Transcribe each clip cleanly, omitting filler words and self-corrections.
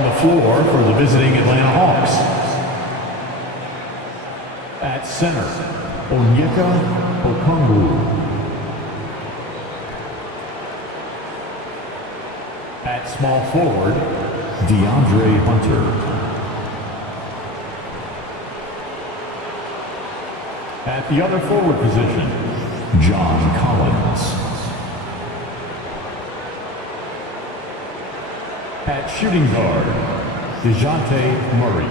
On the floor for the visiting Atlanta Hawks. At center, HONGKONG. At small forward, DeAndre Hunter. At the other forward position, John Collins. At shooting guard, DeJounte Murray.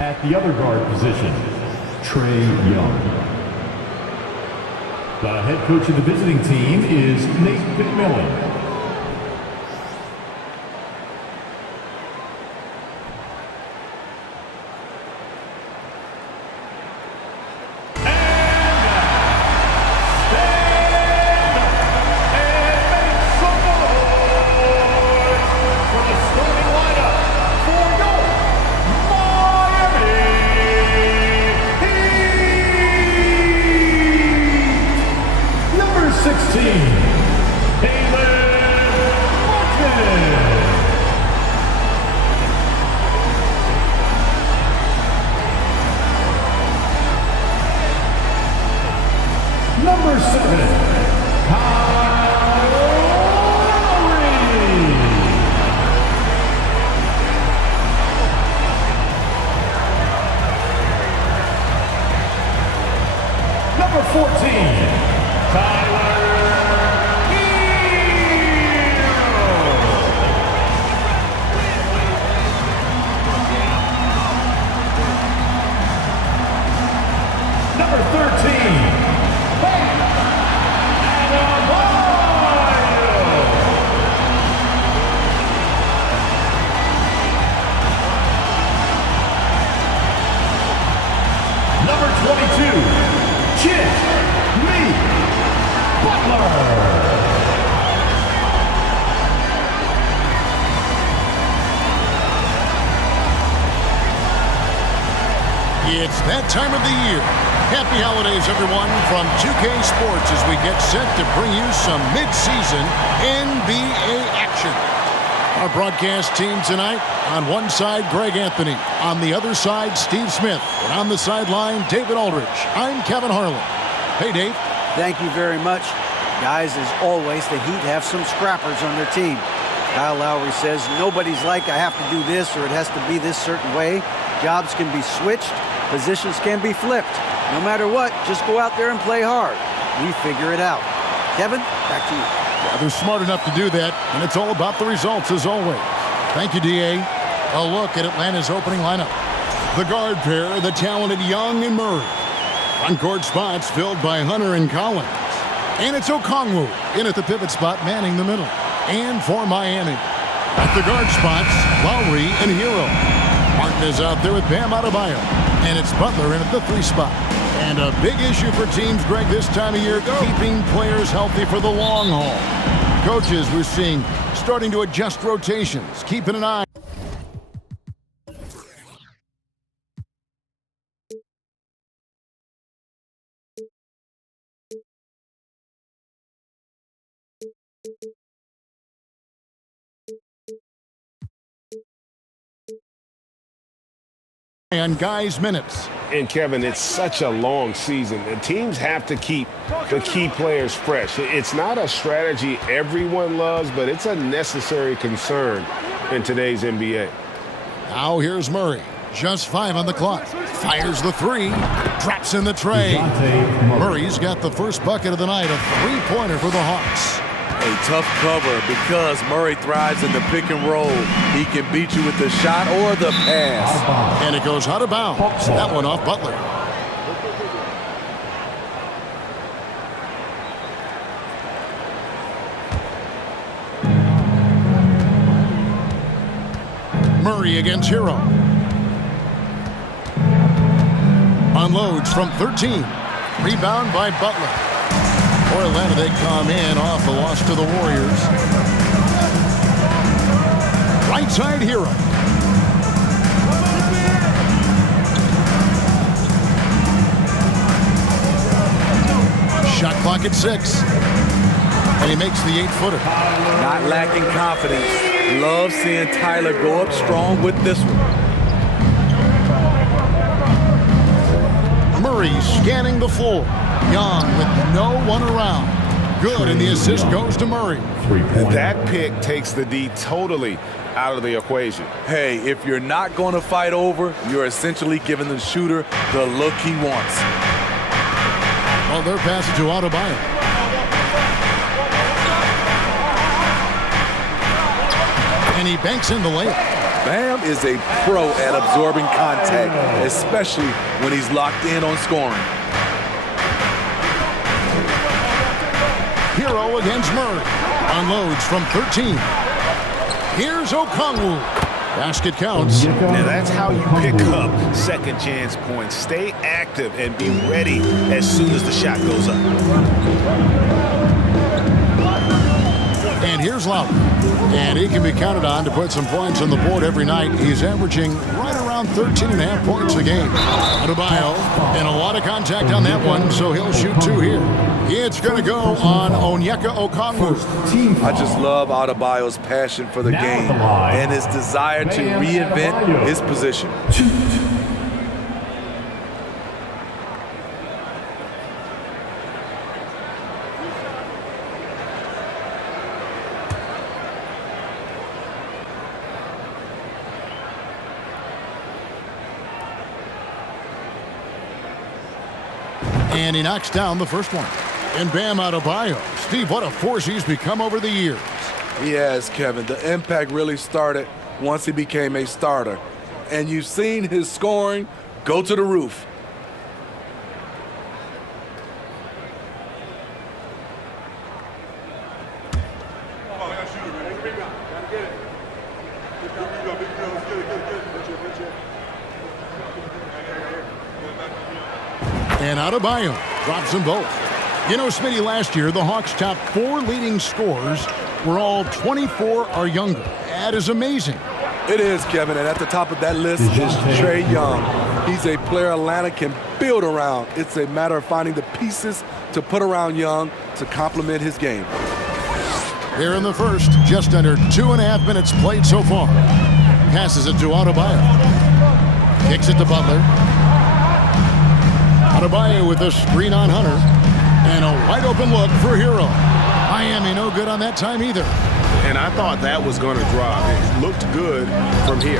At the other guard position, Trey Young. The head coach of the visiting team is Nate McMillan. Number 7, Number 14, Tyler Number 13, Number 22, Jimmy Butler. It's that time of the year. Happy holidays, everyone, from 2K Sports as we get set to bring you some mid-season NBA action. Our broadcast team tonight, on one side, Greg Anthony. On the other side, Steve Smith. And on the sideline, David Aldridge. I'm Kevin Harlan. Hey, Dave. Thank you very much. Guys, as always, the Heat have some scrappers on their team. Kyle Lowry says, nobody's like, I have to do this or it has to be this certain way. Jobs can be switched. Positions can be flipped. No matter what, just go out there and play hard. We figure it out. Kevin, back to you. Yeah, they're smart enough to do that, and it's all about the results as always. Thank you, D.A. A look at Atlanta's opening lineup. The guard pair, the talented Young and Murray. Front court spots filled by Hunter and Collins. And it's Okongwu in at the pivot spot, manning the middle. And for Miami, at the guard spots, Lowry and Hero. Martin is out there with Bam Adebayo. And it's Butler in at the 3 spot. And a big issue for teams, Greg, this time of year, keeping players healthy for the long haul. Coaches, we're seeing, starting to adjust rotations, keeping an eye. On guys' minutes. And Kevin, it's such a long season. The teams have to keep the key players fresh. It's not a strategy everyone loves, but it's a necessary concern in today's NBA. Now here's Murray. Just 5 on the clock. Fires the 3. Drops in the tray. Murray's got the first bucket of the night. A 3-pointer for the Hawks. A tough cover because Murray thrives in the pick and roll. He can beat you with the shot or the pass. And it goes out of bounds. That one off Butler. Murray against Hero. Unloads from 13. Rebound by Butler. For Atlanta, they come in off the loss to the Warriors. Right side Hero. Shot clock at 6. and he makes the 8-footer. Not lacking confidence. Love seeing Tyler go up strong with this one. Murray scanning the floor. Young with no one around. Good, and the assist goes to Murray. 3-point. That pick takes the D totally out of the equation. Hey, if you're not going to fight over, you're essentially giving the shooter the look he wants. Well, they're passing to Adebayo. And he banks in the layup. Bam is a pro at absorbing contact, especially when he's locked in on scoring. Hero against Murray. Unloads from 13. Here's Okongwu. Basket counts. Now that's how you pick up second chance points. Stay active and be ready as soon as the shot goes up. And here's Lowry. And he can be counted on to put some points on the board every night. He's averaging right around 13.5 points a game. Adebayo, and a lot of contact on that one, so he'll shoot 2 here. It's going to go on Onyeka Okongwu. I just love Adebayo's passion for the game and his desire to reinvent his position. And he knocks down the first one. And Bam Adebayo. Steve, what a force he's become over the years. He has, Kevin. The impact really started once he became a starter. And you've seen his scoring go to the roof. And Adebayo drops them both. You know, Smitty, last year, the Hawks' top 4 leading scorers were all 24 or younger. That is amazing. It is, Kevin, and at the top of that list is Trae Young. He's a player Atlanta can build around. It's a matter of finding the pieces to put around Young to complement his game. Here in the first, just under 2.5 minutes played so far. Passes it to Adebayo. Kicks it to Butler. Adebayo with a screen on Hunter. And a wide open look for Hero. Miami no good on that time either. And I thought that was going to drop. It looked good from here.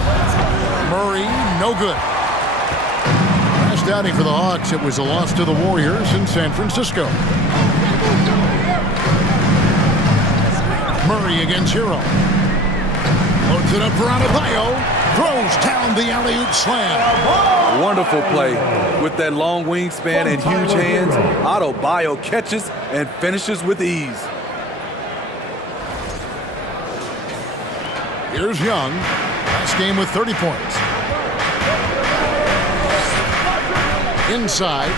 Murray, no good. Last outing for the Hawks, it was a loss to the Warriors in San Francisco. Murray against Hero. Loads it up for Adebayo. Throws down the alley-oop slam. Wonderful play. With that long wingspan and huge hands, Adebayo catches and finishes with ease. Here's Young. Last game with 30 points. Inside.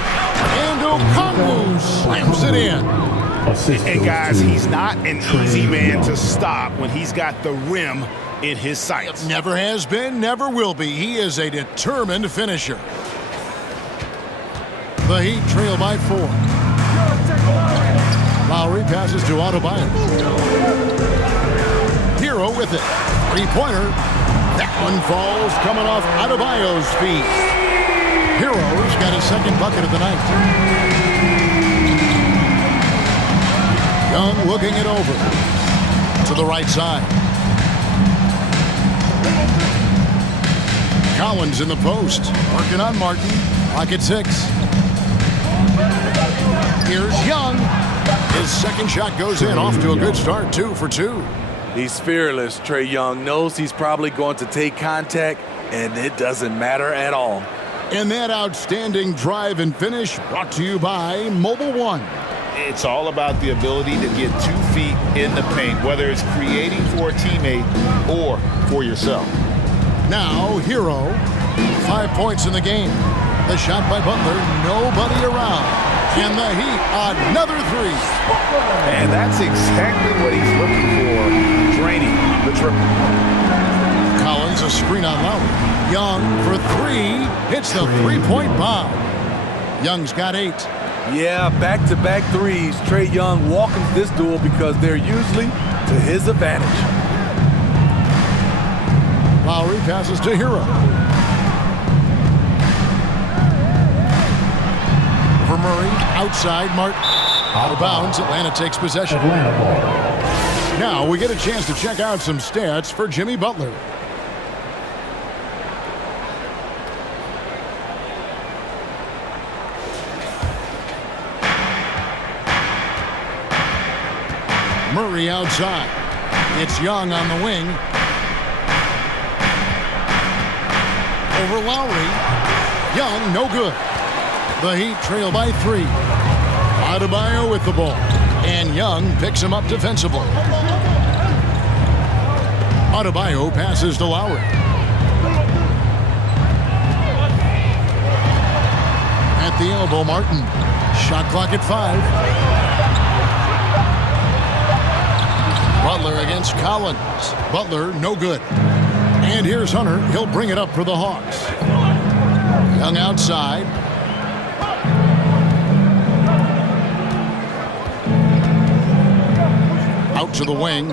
And Okongwu slams it in. And guys, he's not an easy man to stop when he's got the rim in his sights. Never has been, never will be. He is a determined finisher. The Heat trail by 4. Lowry passes to Adebayo. Hero with it. 3-pointer. That one falls coming off Adebayo's feet. Hero's got his second bucket of the night. Young looking it over. To the right side. Collins in the post. Working on Martin. Lock at 6. Here's Young. His second shot goes in. Off to a good start. 2 for 2. He's fearless. Trae Young knows he's probably going to take contact, and it doesn't matter at all. And that outstanding drive and finish brought to you by Mobile One. It's all about the ability to get 2 feet in the paint, whether it's creating for a teammate or for yourself. Now, Hero. 5 points in the game. The shot by Butler. Nobody around. And the Heat, another 3. And that's exactly what he's looking for, draining the triple. Collins, a screen on Lowry. Young for 3. Hits the 3-point bomb. Young's got 8. Yeah, back-to-back threes. Trae Young welcomes this duel because they're usually to his advantage. Lowry passes to Hero. For Murray, outside, Martin. Out of bounds, Atlanta takes possession. Atlanta ball. Now we get a chance to check out some stats for Jimmy Butler. Murray outside. It's Young on the wing. Over Lowry. Young, no good. The Heat trail by 3. Adebayo with the ball. And Young picks him up defensively. Adebayo passes to Lowry. At the elbow, Martin. Shot clock at 5. Butler against Collins. Butler, no good. And here's Hunter. He'll bring it up for the Hawks. Young outside. Out to the wing.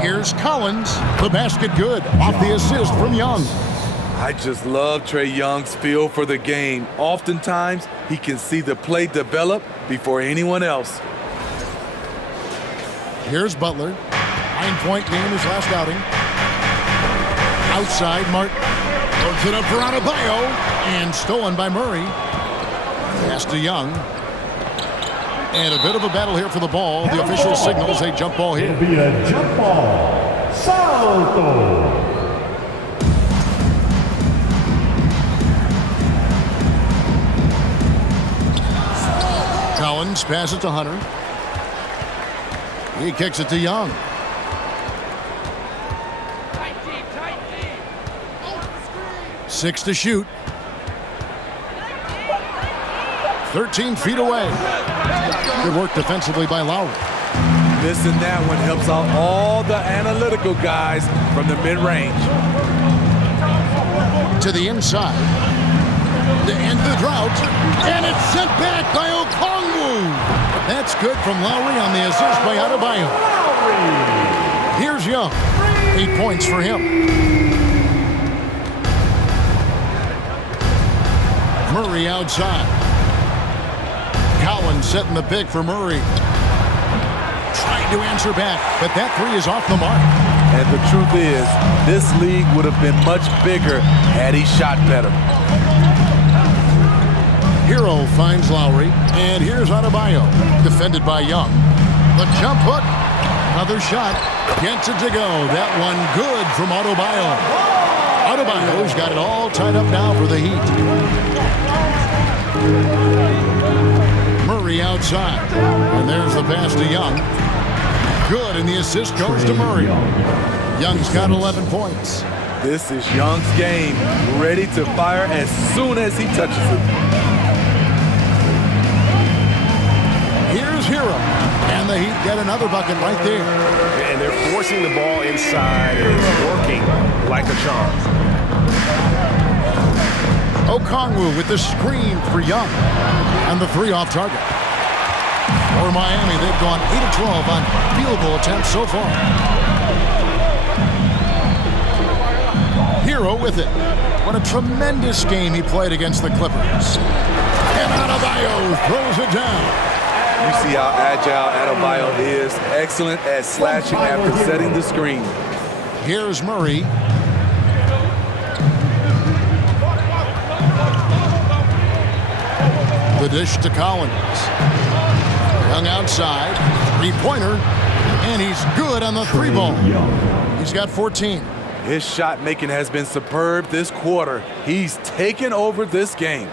Here's Collins. The basket good. Off the assist from Young. I just love Trae Young's feel for the game. Oftentimes, he can see the play develop before anyone else. Here's Butler. 9-point game his last outing. Outside, Martin. Loads it up for Adebayo. And stolen by Murray. Pass to Young. And a bit of a battle here for the ball. The official signals a jump ball here. It'll be a jump ball. Salto. Collins passes to Hunter. He kicks it to Young. Six to shoot. 13 feet away. Good work defensively by Lowry. This and that one helps out all the analytical guys from the mid-range. To the inside. To end the drought. And it's sent back by Okongwu. That's good from Lowry on the assist by Adebayo. Here's Young. 8 points for him. Murray outside. Collins setting the pick for Murray. Trying to answer back, but that 3 is off the mark. And the truth is, this league would have been much bigger had he shot better. Hero finds Lowry, and here's Adebayo, defended by Young. The jump hook, another shot, gets it to go. That one good from Adebayo. Adebayo's got it all tied up now for the Heat. Murray outside, and there's the pass to Young. Good, and the assist goes to Murray. Young's got 11 points. This is Young's game, ready to fire as soon as he touches it. Here's Hero, and the Heat get another bucket right there. And they're forcing the ball inside, and it's working like a charm. Okongwu with the screen for Young, and the 3 off target. For Miami, they've gone 8 of 12 on field goal attempts so far. Hero with it. What a tremendous game he played against the Clippers. And Adebayo throws it down. You see how agile Adebayo is. Excellent at slashing after setting the screen. Here's Murray. The dish to Collins. Young outside. 3-pointer. And he's good on the 3-ball. He's got 14. His shot making has been superb this quarter. He's taken over this game.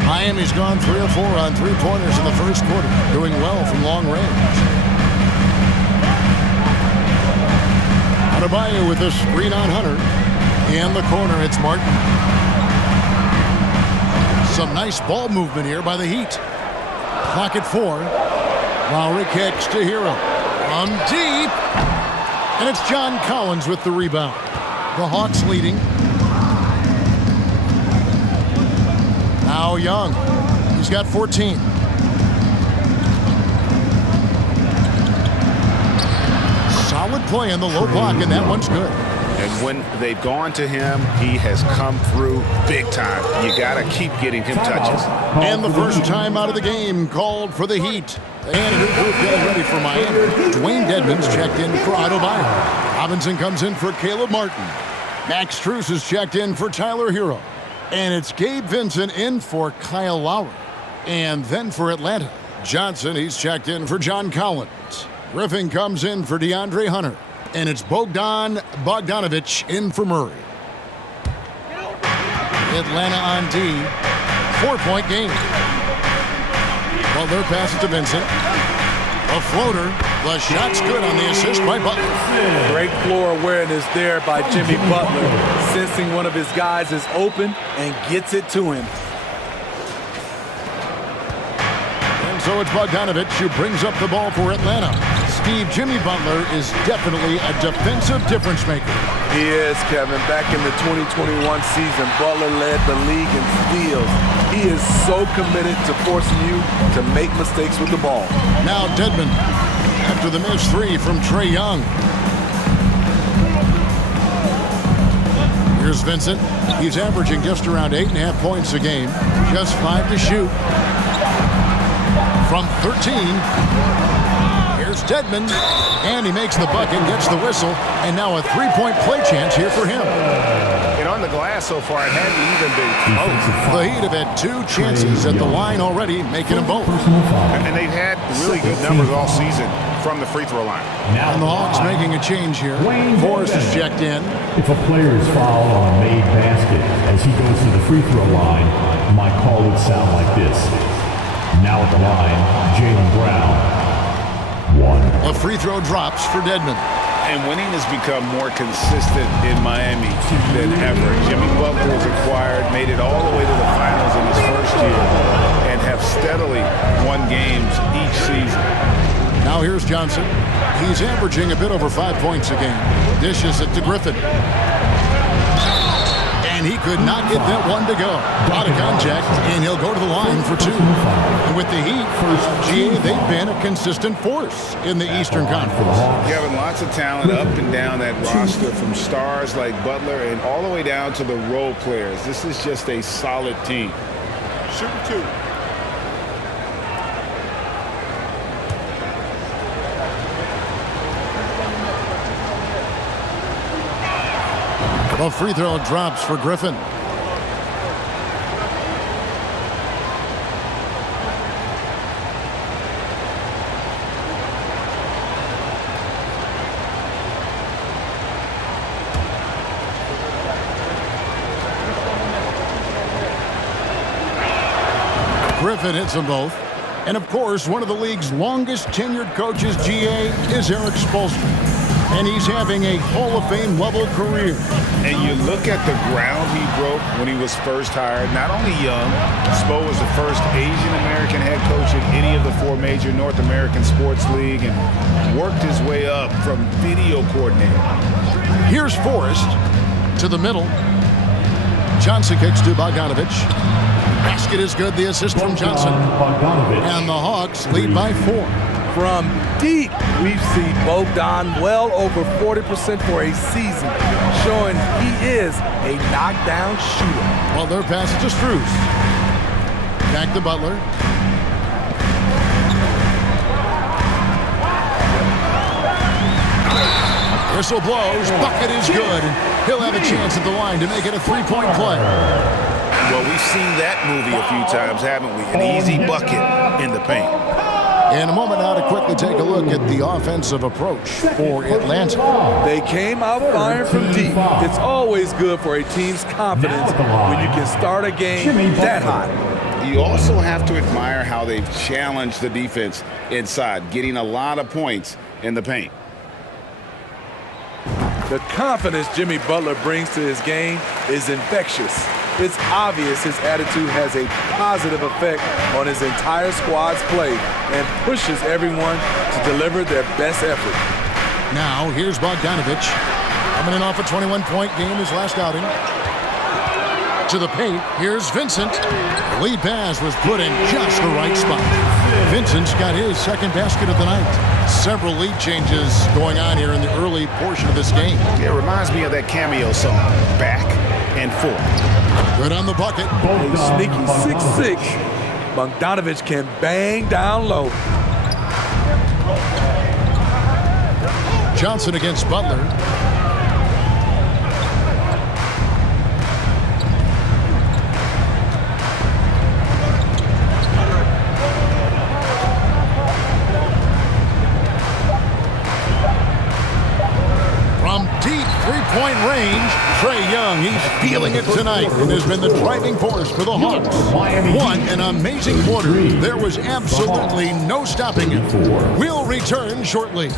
Miami's gone 3 of 4 on 3-pointers in the first quarter, doing well from long range. Adebayo with a screen on Hunter. In the corner, it's Martin. Some nice ball movement here by the Heat. Clock at 4. Lowry kicks to Hero. From deep. And it's John Collins with the rebound. The Hawks leading. Now Young. He's got 14. Solid play in the low block, and that one's good. And when they've gone to him, he has come through big time. You got to keep getting him touches. And the first time out of the game called for the Heat. And a new group getting ready for Miami. Dwayne Dedmon's checked in for Otto Byer. Robinson comes in for Caleb Martin. Max Strus is checked in for Tyler Hero. And it's Gabe Vincent in for Kyle Lowry. And then for Atlanta, Johnson, he's checked in for John Collins. Griffin comes in for DeAndre Hunter. And it's Bogdan Bogdanovic in for Murray. Atlanta on D. 4-point game. Butler passes to Vincent. A floater. The shot's good on the assist by Butler. Great floor awareness there by Jimmy Butler, sensing one of his guys is open and gets it to him. And so it's Bogdanovic who brings up the ball for Atlanta. Steve, Jimmy Butler is definitely a defensive difference maker. He is, Kevin. Back in the 2021 season, Butler led the league in steals. He is so committed to forcing you to make mistakes with the ball. Now Dedmon, after the missed three from Trae Young. Here's Vincent. He's averaging just around 8.5 points a game. Just 5 to shoot. From 13. Here's Dedmon, and he makes the bucket, gets the whistle, and now a three-point play chance here for him. And on the glass so far, it hadn't even been close. The Heat have had 2 chances at the line already, making them both. And they've had really good numbers all season from the free throw line. And the Hawks making a change here. Forrest is checked in. If a player is fouled on a made basket as he goes to the free throw line, my call would sound like this. Now at the line, Jaylen Brown. 1. A free throw drops for Dedmon. And winning has become more consistent in Miami than ever. Jimmy Butler was acquired, made it all the way to the finals in his first year, and have steadily won games each season. Now here's Johnson. He's averaging a bit over 5 points a game. Dishes it to Griffin. And he could not get that one to go. Out of contact, and he'll go to the line for 2. And with the Heat, GA, they've been a consistent force in the Eastern Conference. Kevin, lots of talent up and down that roster, from stars like Butler and all the way down to the role players. This is just a solid team. Shooting 2. The free throw drops for Griffin. Griffin hits them both. And of course, one of the league's longest tenured coaches, GA, is Eric Spoelstra. And he's having a Hall of Fame level career. And you look at the ground he broke when he was first hired. Not only young, Spo was the first Asian American head coach in any of the 4 major North American sports league, and worked his way up from video coordinator. Here's Forrest to the middle. Johnson kicks to Bogdanovic. Basket is good. The assist from Johnson. And the Hawks lead by 4. From deep, we've seen Bogdan well over 40% for a season, showing he is a knockdown shooter. Well, their pass to Strus. Back to Butler. Whistle blows. Bucket is good. He'll have a chance at the line to make it a 3-point play. Well, we've seen that movie a few times, haven't we? An easy bucket in the paint. In a moment now to quickly take a look at the offensive approach for Atlanta. They came out firing from deep. It's always good for a team's confidence when you can start a game that hot. You also have to admire how they've challenged the defense inside, getting a lot of points in the paint. The confidence Jimmy Butler brings to his game is infectious. It's obvious his attitude has a positive effect on his entire squad's play and pushes everyone to deliver their best effort. Now, here's Bogdanovic. Coming in off a 21-point game his last outing. To the paint, here's Vincent. The lead pass was put in just the right spot. Vincent's got his second basket of the night. Several lead changes going on here in the early portion of this game. It reminds me of that cameo song, Back and Forth. Good on the bucket. A sneaky 6'6". Bogdanovich can bang down low. Johnson against Butler. From deep three-point range, Trae Young, he's feeling it tonight and has been the driving force for the Hawks. What an amazing quarter. There was absolutely no stopping it. We'll return shortly.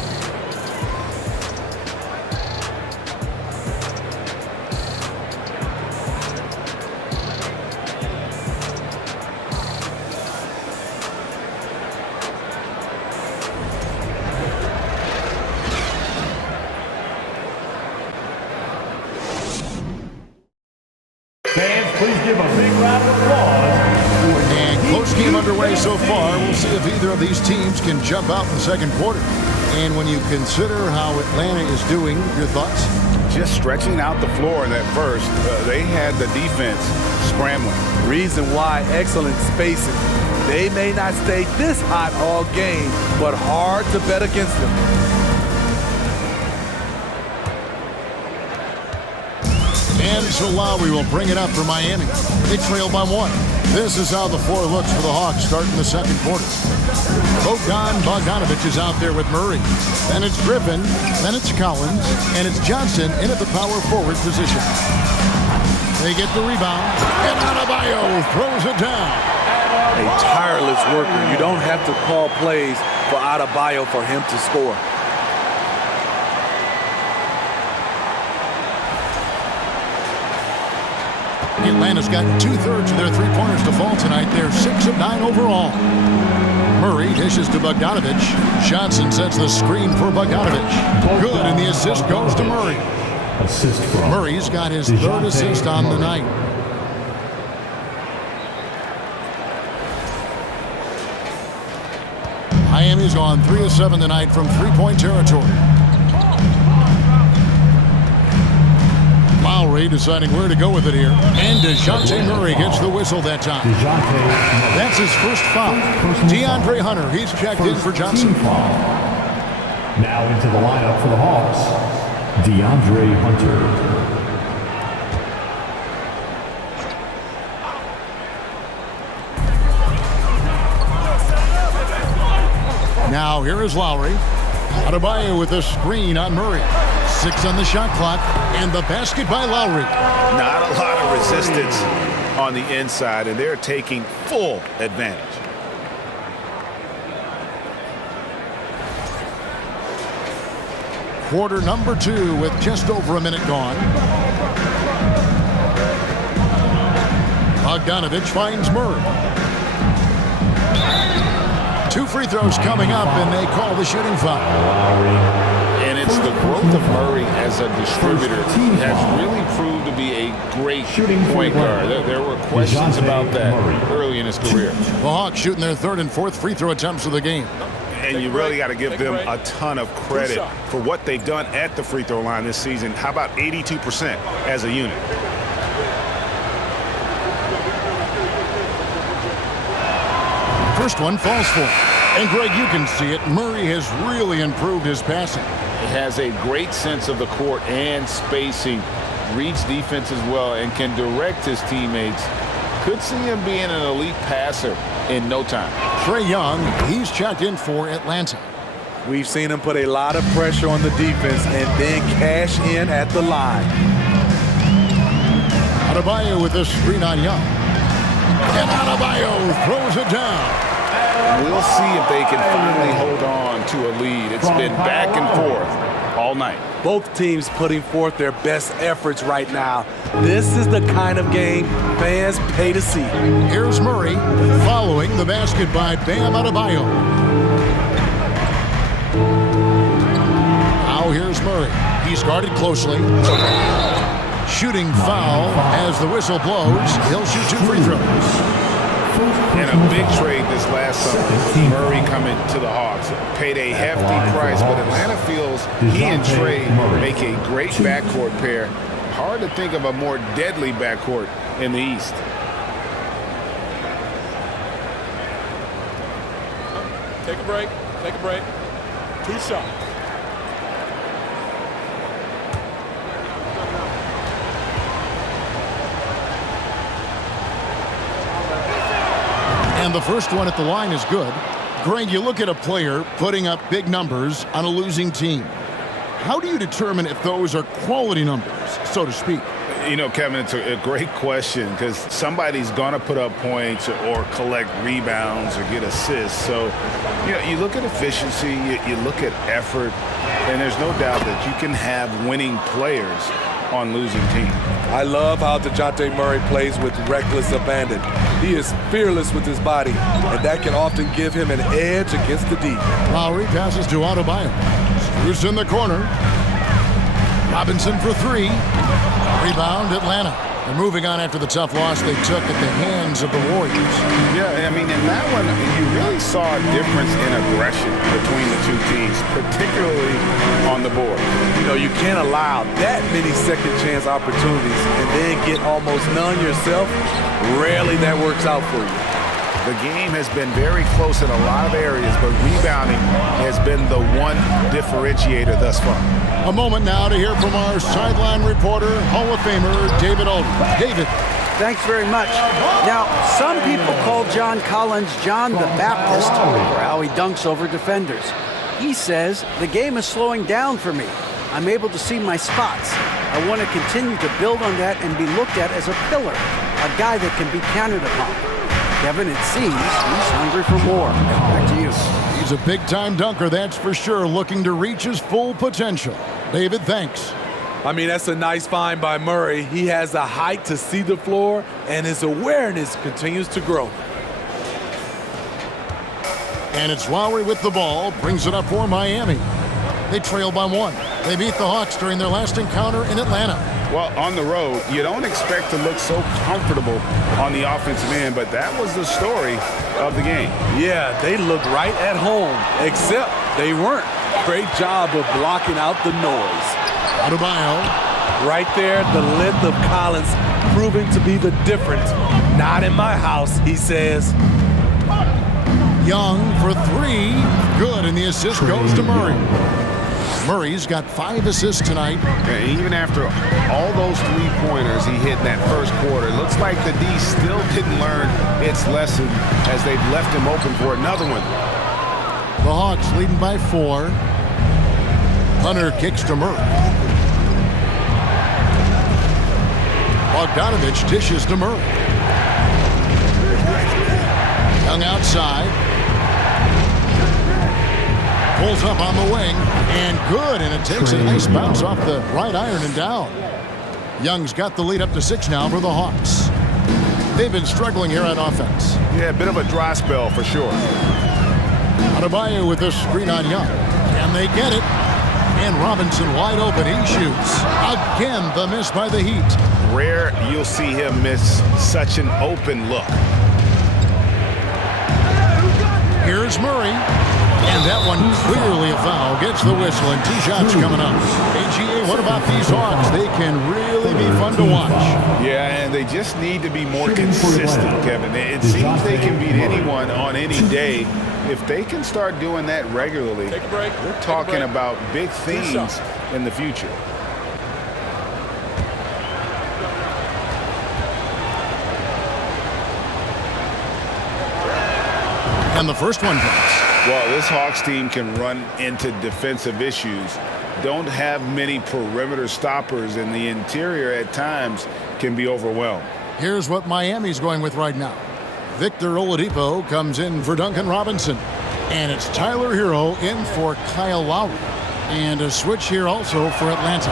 Fans, please give a big round of applause. And close game underway so far. We'll see if either of these teams can jump out in the second quarter. And when you consider how Atlanta is doing, your thoughts? Just stretching out the floor in that first, they had the defense scrambling. Reason why, excellent spacing. They may not stay this hot all game, but hard to bet against them. And so Lowry will bring it up for Miami. They trail by 1. This is how the floor looks for the Hawks starting the second quarter. Bogdanovich is out there with Murray. Then it's Griffin. Then it's Collins. And it's Johnson in at the power forward position. They get the rebound. And Adebayo throws it down. A tireless worker. You don't have to call plays for Adebayo for him to score. Atlanta's got 2/3 of their three-pointers to fall tonight. They're 6 of 9 overall. Murray dishes to Bogdanovich. Johnson sets the screen for Bogdanovich. Good, and the assist goes to Murray. Assist from Murray's got his third assist on the night. Miami's gone 3 of 7 tonight from three-point territory. Lowry deciding where to go with it here. And DeJounte Murray gets the whistle that time. That's his first foul. DeAndre Hunter, he's checked in for Johnson. Now into the lineup for the Hawks, DeAndre Hunter. Now here is Lowry. Adebayo with a screen on Murray. 6 on the shot clock, and the basket by Lowry. Not a lot of resistance on the inside, and they're taking full advantage. Quarter number 2 with just over a minute gone. Bogdanovich finds Murray. 2 free throws coming up, and they call the shooting foul. And it's the growth of Murray as a distributor has really proved to be a great point guard. There were questions about that early in his career. The Hawks shooting their 3rd and 4th free throw attempts of the game. And you really got to give them a ton of credit for what they've done at the free throw line this season. How about 82% as a unit? First one falls for him. And Greg, you can see it. Murray has really improved his passing. He has a great sense of the court and spacing, reads defense as well, and can direct his teammates. Could see him being an elite passer in no time. Trae Young, he's checked in for Atlanta. We've seen him put a lot of pressure on the defense and then cash in at the line. Adebayo with a screen on Young. And Adebayo throws it down. We'll see if they can finally hold on to a lead. It's been back and forth all night. Both teams putting forth their best efforts right now. This is the kind of game fans pay to see. Here's Murray following the basket by Bam Adebayo. Now here's Murray. He's guarded closely. Shooting foul as the whistle blows. He'll shoot 2 free throws. And a big trade this last summer. Murray coming to the Hawks. Paid a hefty price, but Atlanta feels he and Trey make a great backcourt pair. Hard to think of a more deadly backcourt in the East. Take a break. Take a break. 2 shots. And the first one at the line is good. Greg, you look at a player putting up big numbers on a losing team. How do you determine if those are quality numbers, so to speak? You know, Kevin, it's a great question because somebody's going to put up points or collect rebounds or get assists. So, you know, you look at efficiency, you look at effort, and there's no doubt that you can have winning players on losing teams. I love how DeJounte Murray plays with reckless abandon. He is fearless with his body, and that can often give him an edge against the D. Lowry passes to Adebayo. Screws in the corner. Robinson for 3. Rebound, Atlanta. They're moving on after the tough loss they took at the hands of the Warriors. Yeah, I mean, in that one, you really saw a difference in aggression between the two teams, particularly on the board. You know, you can't allow that many second chance opportunities and then get almost none yourself. Rarely that works out for you. The game has been very close in a lot of areas, but rebounding has been the one differentiator thus far. A moment now to hear from our sideline reporter, Hall of Famer David Aldridge. David. Thanks very much. Now, some people call John Collins John the Baptist for how he dunks over defenders. He says, the game is slowing down for me. I'm able to see my spots. I want to continue to build on that and be looked at as a pillar, a guy that can be counted upon. Kevin, it seems he's hungry for more. Back to you. He's a big-time dunker, that's for sure, looking to reach his full potential. David, thanks. I mean, that's a nice find by Murray. He has the height to see the floor, and his awareness continues to grow. And it's Lowry with the ball, brings it up for Miami. They trail by 1. They beat the Hawks during their last encounter in Atlanta. Well, on the road, you don't expect to look so comfortable on the offensive end, but that was the story of the game. Yeah, they looked right at home, except they weren't. Great job of blocking out the noise. Adebayo. Right there, the length of Collins proving to be the difference. Not in my house, he says. Young for 3. Good, and the assist goes to Murray. Murray's got 5 assists tonight. And even after all those 3-pointers he hit in that first quarter, it looks like the D still didn't learn its lesson as they've left him open for another one. The Hawks leading by 4. Hunter kicks to Murray. Bogdanovich dishes to Murray. Young outside. Pulls up on the wing, and good, and it takes a nice bounce off the right iron and down. Young's got the lead up to 6 now for the Hawks. They've been struggling here on offense. Yeah, a bit of a dry spell for sure. Adebayo with this screen on Young. Can they get it? And Robinson wide open. He shoots. Again, the miss by the Heat. Rare you'll see him miss such an open look. Here's Murray. And that one clearly a foul. Gets the whistle, and 2 shots coming up. AGA, what about these Hawks? They can really be fun to watch. Yeah, and they just need to be more consistent, Kevin. It seems they can beat anyone on any day. If they can start doing that regularly, we're talking about big things in the future. And the first one drops. Well, this Hawks team can run into defensive issues. Don't have many perimeter stoppers, and the interior at times can be overwhelmed. Here's what Miami's going with right now. Victor Oladipo comes in for Duncan Robinson. And it's Tyler Hero in for Kyle Lowry. And a switch here also for Atlanta.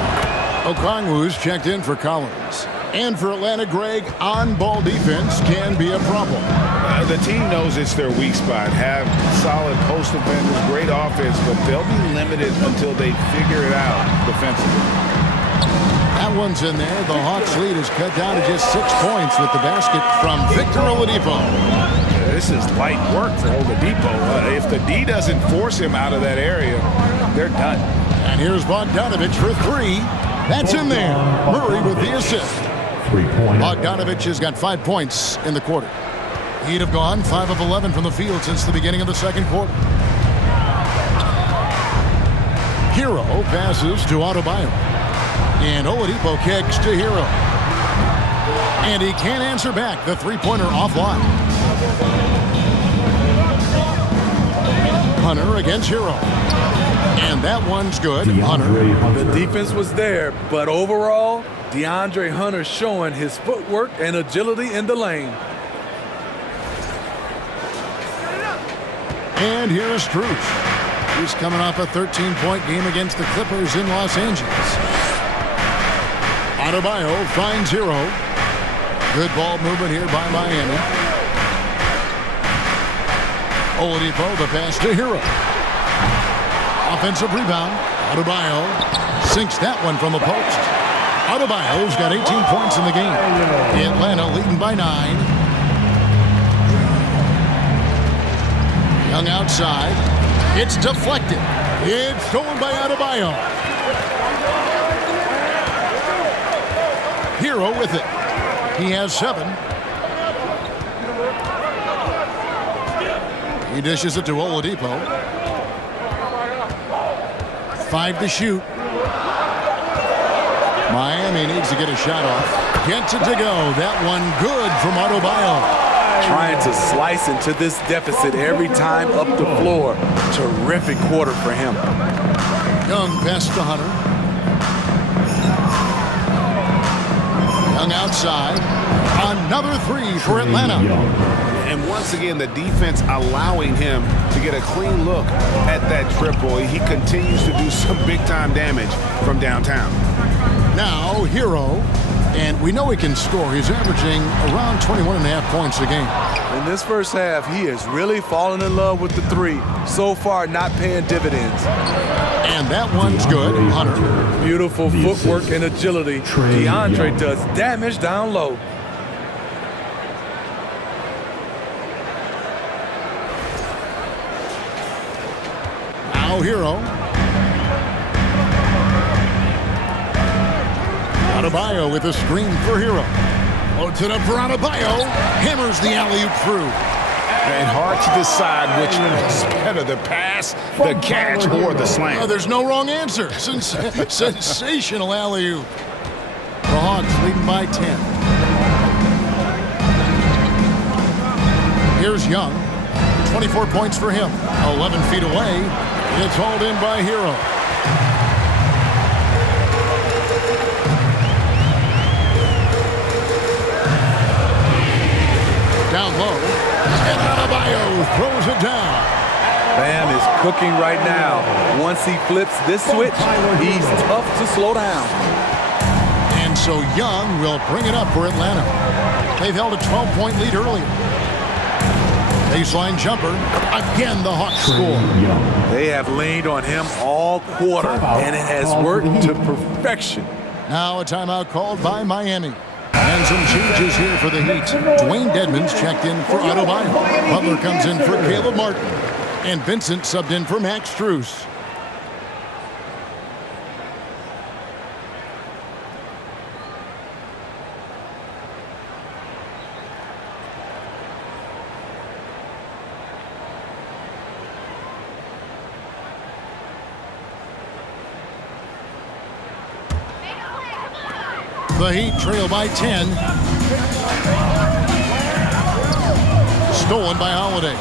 Okongwu's checked in for Collins. And for Atlanta, Greg, on-ball defense can be a problem. The team knows it's their weak spot. Have solid post defenders, great offense, but they'll be limited until they figure it out defensively. That one's in there. The Hawks lead is cut down to just 6 points with the basket from Victor Oladipo. This is light work for Oladipo. If the D doesn't force him out of that area, they're done. And here's Bogdanovich for 3. That's in there. Murray with the assist. 3-point. Bogdanovich has got 5 points in the quarter. He'd have gone 5 of 11 from the field since the beginning of the second quarter. Hero passes to Adebayo. And Oladipo kicks to Hero. And he can't answer back. The three-pointer offline. Hunter against Hero. And that one's good. Hunter. The defense was there, but overall, DeAndre Hunter showing his footwork and agility in the lane. And here's Strus. He's coming off a 13-point game against the Clippers in Los Angeles. Adebayo finds Hero. Good ball movement here by Miami. Oladipo, the pass to Hero. Offensive rebound. Adebayo sinks that one from the post. Adebayo's got 18 points in the game. Atlanta leading by 9. Young outside. It's deflected. It's stolen by Adebayo. Hero with it. He has 7. He dishes it to Oladipo. 5 to shoot. Miami needs to get a shot off. Gets it to go. That one good from Adebayo. Trying to slice into this deficit every time up the floor. Terrific quarter for him. Young pass to Hunter. Young outside. Another 3 for Atlanta. And once again, the defense allowing him to get a clean look at that triple. He continues to do some big-time damage from downtown. Now, Hero. And we know he can score. He's averaging around 21.5 points a game. In this first half, he has really fallen in love with the 3. So far, not paying dividends. And that one's good. Hunter. Beautiful footwork and agility. DeAndre does damage down low. Now Hero. Adebayo with a screen for Hero. Loads it up for Adebayo. Hammers the alley-oop through. And hard to decide which is better, the pass, the catch, or the slam. There's no wrong answer. Sensational alley-oop. The Hawks leading by 10. Here's Young. 24 points for him. 11 feet away. It's hauled in by Hero. Down low, and Adebayo throws it down. Bam is cooking right now. Once he flips this switch, he's tough to slow down. And so Young will bring it up for Atlanta. They've held a 12-point lead earlier. Baseline jumper. Again, the Hawks score. They have leaned on him all quarter, and it has worked to perfection. Now a timeout called by Miami. And some changes here for the Heat. Dwayne Dedmon's checked in for Adebayo. Butler comes in for Caleb Martin. And Vincent subbed in for Max Strus. The Heat trail by 10. Stolen by Holiday.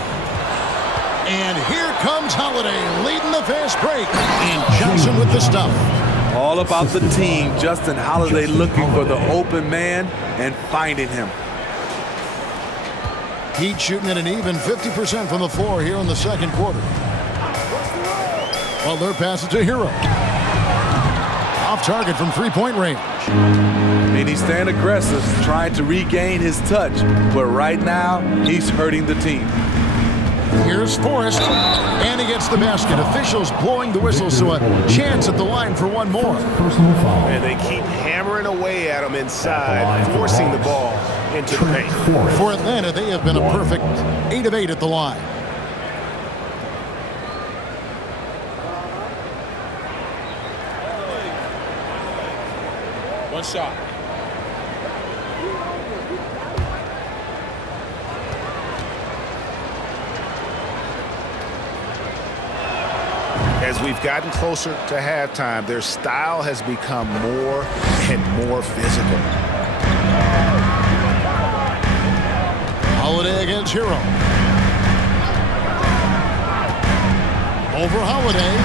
And here comes Holiday leading the fast break. And Johnson with the stuff. All about the team. Justin Holiday looking for the open man and finding him. Heat shooting at an even 50% from the floor here in the second quarter. Butler passes to Hero. Off target from three-point range. I mean, he's staying aggressive, trying to regain his touch. But right now, he's hurting the team. Here's Forrest, and he gets the basket. Officials blowing the whistle, so a chance at the line for one more. Personal foul. And they keep hammering away at him inside, forcing the ball into the paint. For Atlanta, they have been a perfect 8 of 8 at the line. One shot. As we've gotten closer to halftime, their style has become more and more physical. Holiday against Hero. Over Holiday.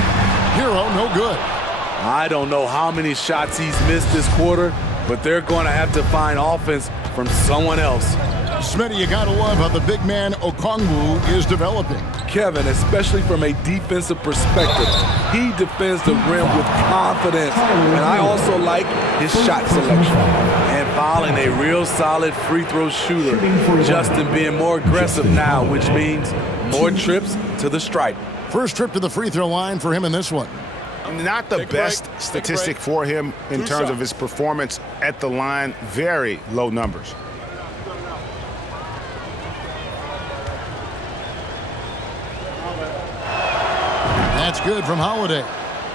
Hero, no good. I don't know how many shots he's missed this quarter, but they're going to have to find offense from someone else. Smitty, you got to love how the big man Okongwu is developing. Kevin, especially from a defensive perspective, he defends the rim with confidence. And I also like his shot selection. And fouling a real solid free throw shooter. Justin being more aggressive now, which means more trips to the stripe. First trip to the free throw line for him in this one. Not the best statistic for him in terms of his performance at the line. Very low numbers. That's good from Holiday.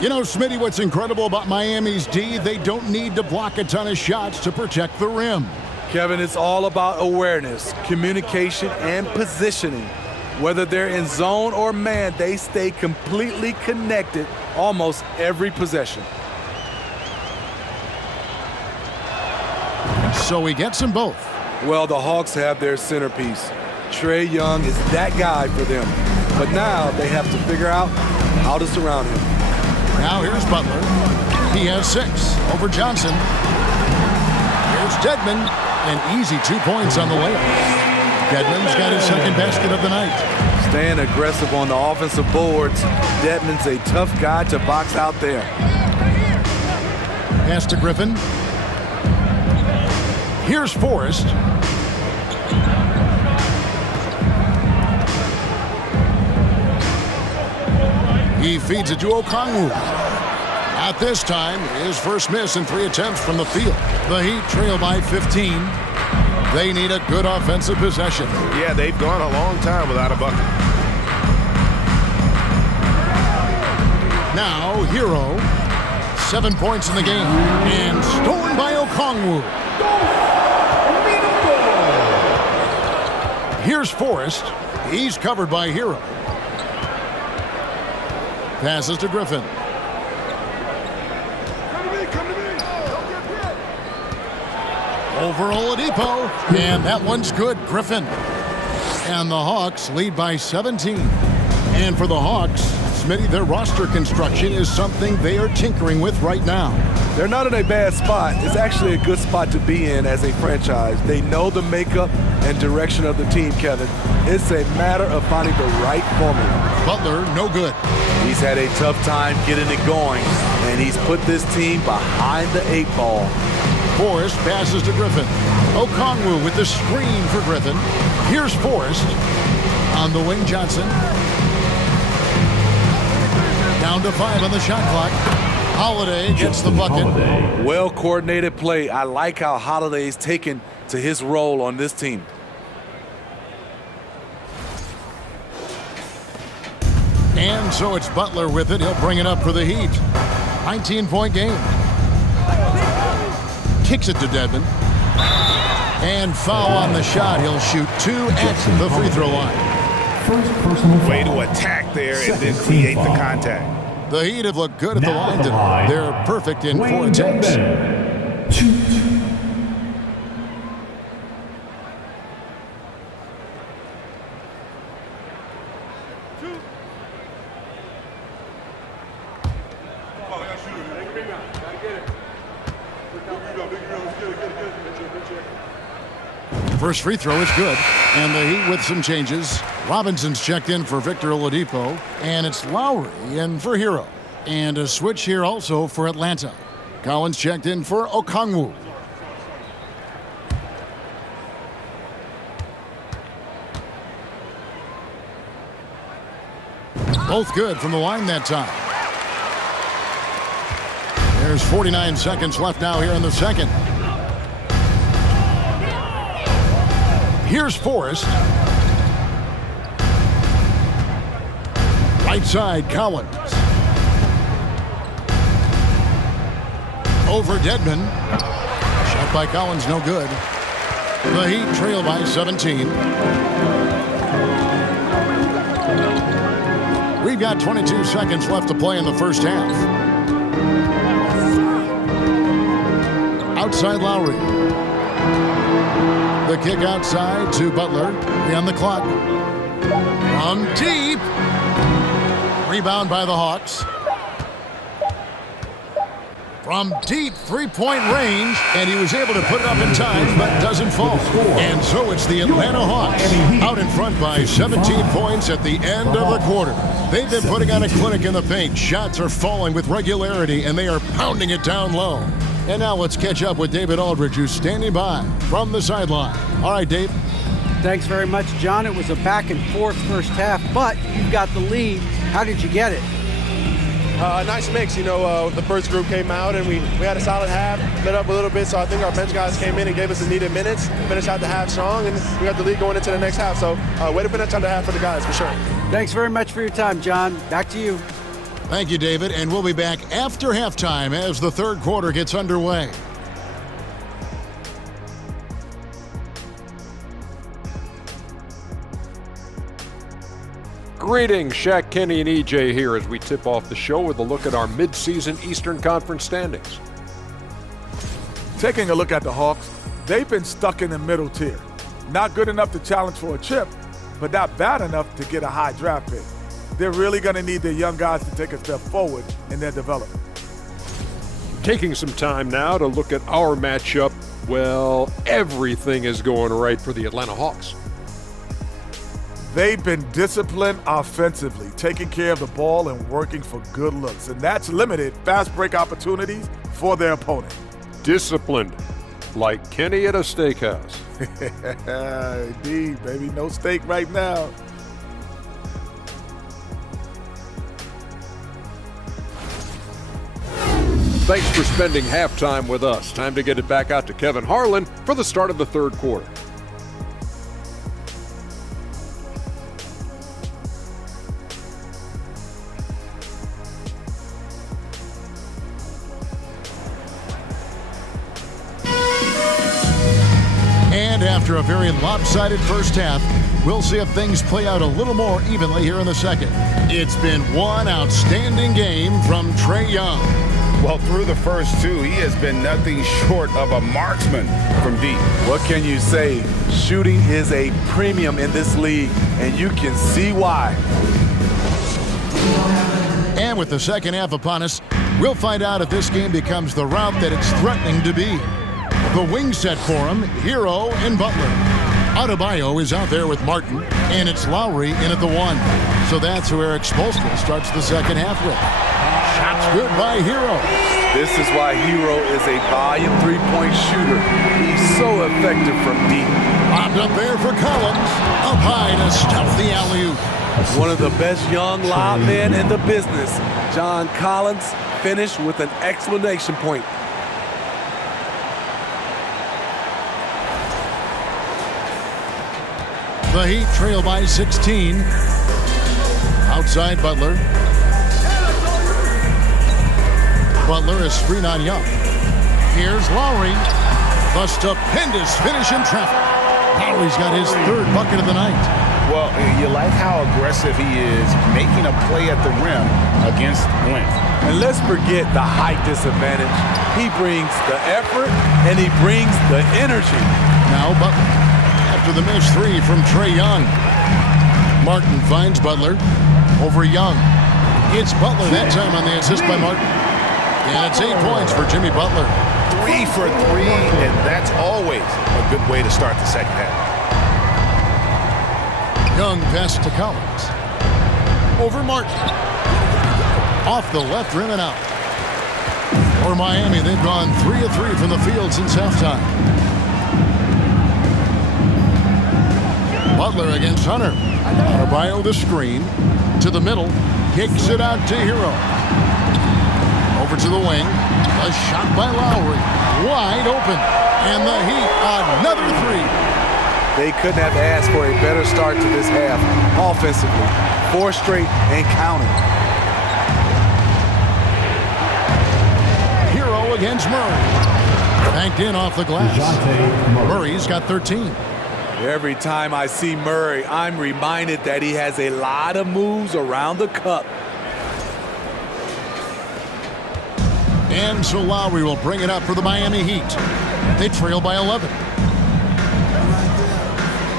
You know, Smitty, what's incredible about Miami's D, they don't need to block a ton of shots to protect the rim. Kevin, it's all about awareness, communication, and positioning. Whether they're in zone or man, they stay completely connected almost every possession. So he gets them both. Well, the Hawks have their centerpiece. Trae Young is that guy for them. But now they have to figure out how to surround him. Now here's Butler. He has 6 over Johnson. Here's Dedmon. An easy 2 points on the layup. Dedmon's got his second basket of the night. Staying aggressive on the offensive boards. Dedmon's a tough guy to box out there. Pass to Griffin. Here's Forrest. He feeds it to Okongwu. Not this time. His first miss in 3 attempts from the field. The Heat trail by 15. They need a good offensive possession. Yeah, they've gone a long time without a bucket. Now, Hero. 7 points in the game. And stolen by Okongwu. Here's Forrest. He's covered by Hero. Passes to Griffin. Over Oladipo. And that one's good. Griffin. And the Hawks lead by 17. And for the Hawks, Smitty, their roster construction is something they are tinkering with right now. They're not in a bad spot. It's actually a good spot to be in as a franchise. They know the makeup and direction of the team, Kevin. It's a matter of finding the right formula. Butler, no good. He's had a tough time getting it going, and he's put this team behind the 8 ball. Forrest passes to Griffin. Okongwu with the screen for Griffin. Here's Forrest. On the wing, Johnson. Down to 5 on the shot clock. Holiday gets the bucket. Well-coordinated play. I like how Holiday's taken to his role on this team. And so it's Butler with it. He'll bring it up for the Heat. 19-point game. Kicks it to Dedmon. And foul on the shot. He'll shoot 2 at the free throw line. First personal foul. Way to attack there and then create the contact. The Heat have looked good at the line tonight. They're perfect in 4 attempts. First free throw is good, and the Heat with some changes. Robinson's checked in for Victor Oladipo, and it's Lowry in for Hero. And a switch here also for Atlanta. Collins checked in for Okongwu. Both good from the line that time. There's 49 seconds left now here in the second. Here's Forrest. Right side, Collins. Over Dedman. Shot by Collins, no good. The Heat trail by 17. We've got 22 seconds left to play in the first half. Outside Lowry. The kick outside to Butler. 3 on the clock. From deep. Rebound by the Hawks. From deep three-point range, and he was able to put it up in time, but doesn't fall. And so it's the Atlanta Hawks out in front by 17 points at the end of the quarter. They've been putting on a clinic in the paint. Shots are falling with regularity, and they are pounding it down low. And now let's catch up with David Aldridge, who's standing by from the sideline. All right, Dave. Thanks very much, John. It was a back-and-forth first half, but you've got the lead. How did you get it? Nice mix. The first group came out and we had a solid half, lit up a little bit. So I think our bench guys came in and gave us the needed minutes, finished out the half strong, and we got the lead going into the next half. So way to finish out the half for the guys, for sure. Thanks very much for your time, John. Back to you. Thank you, David. And we'll be back after halftime as the third quarter gets underway. Greetings, Shaq, Kenny, and EJ here as we tip off the show with a look at our midseason Eastern Conference standings. Taking a look at the Hawks, they've been stuck in the middle tier. Not good enough to challenge for a chip, but not bad enough to get a high draft pick. They're really going to need their young guys to take a step forward in their development. Taking some time now to look at our matchup, well, everything is going right for the Atlanta Hawks. They've been disciplined offensively, taking care of the ball and working for good looks, and that's limited fast break opportunities for their opponent. Disciplined, like Kenny at a steakhouse. Indeed, baby, no steak right now. Thanks for spending halftime with us. Time to get it back out to Kevin Harlan for the start of the third quarter. And after a very lopsided first half, we'll see if things play out a little more evenly here in the second. It's been one outstanding game from Trae Young. Well, through the first two, he has been nothing short of a marksman from deep. What can you say? Shooting is a premium in this league, and you can see why. And with the second half upon us, we'll find out if this game becomes the route that it's threatening to be. The wing set for him, Hero and Butler. Adebayo is out there with Martin, and it's Lowry in at the 1. So that's who Eric Spoelstra starts the second half with. Shots good by Hero. This is why Hero is a volume three-point shooter. He's so effective from deep. Bobbed up there for Collins. Up high to stuff the alley-oop. One of the best young lob men in the business. John Collins finished with an exclamation point. The Heat trail by 16. Outside Butler. Butler is screen on Young. Here's Lowry. The stupendous finish in traffic. Lowry's got his third bucket of the night. Well, you like how aggressive he is making a play at the rim against length. And let's forget the height disadvantage. He brings the effort and he brings the energy. Now Butler. After the missed three from Trae Young. Martin finds Butler over Young. It's Butler that time on the assist by Martin. And it's 8 points for Jimmy Butler. 3 for 3, and that's always a good way to start the second half. Young pass to Collins. Over Martin. Off the left rim and out. For Miami, they've gone 3 of 3 from the field since halftime. Butler against Hunter. Adebayo the screen. To the middle. Kicks it out to Hero. Over to the wing. A shot by Lowry. Wide open. And the Heat, another three. They couldn't have asked for a better start to this half offensively. 4 straight and counting. Hero against Murray. Banked in off the glass. Murray's got 13. Every time I see Murray, I'm reminded that he has a lot of moves around the cup. And so Lowry will bring it up for the Miami Heat. They trail by 11.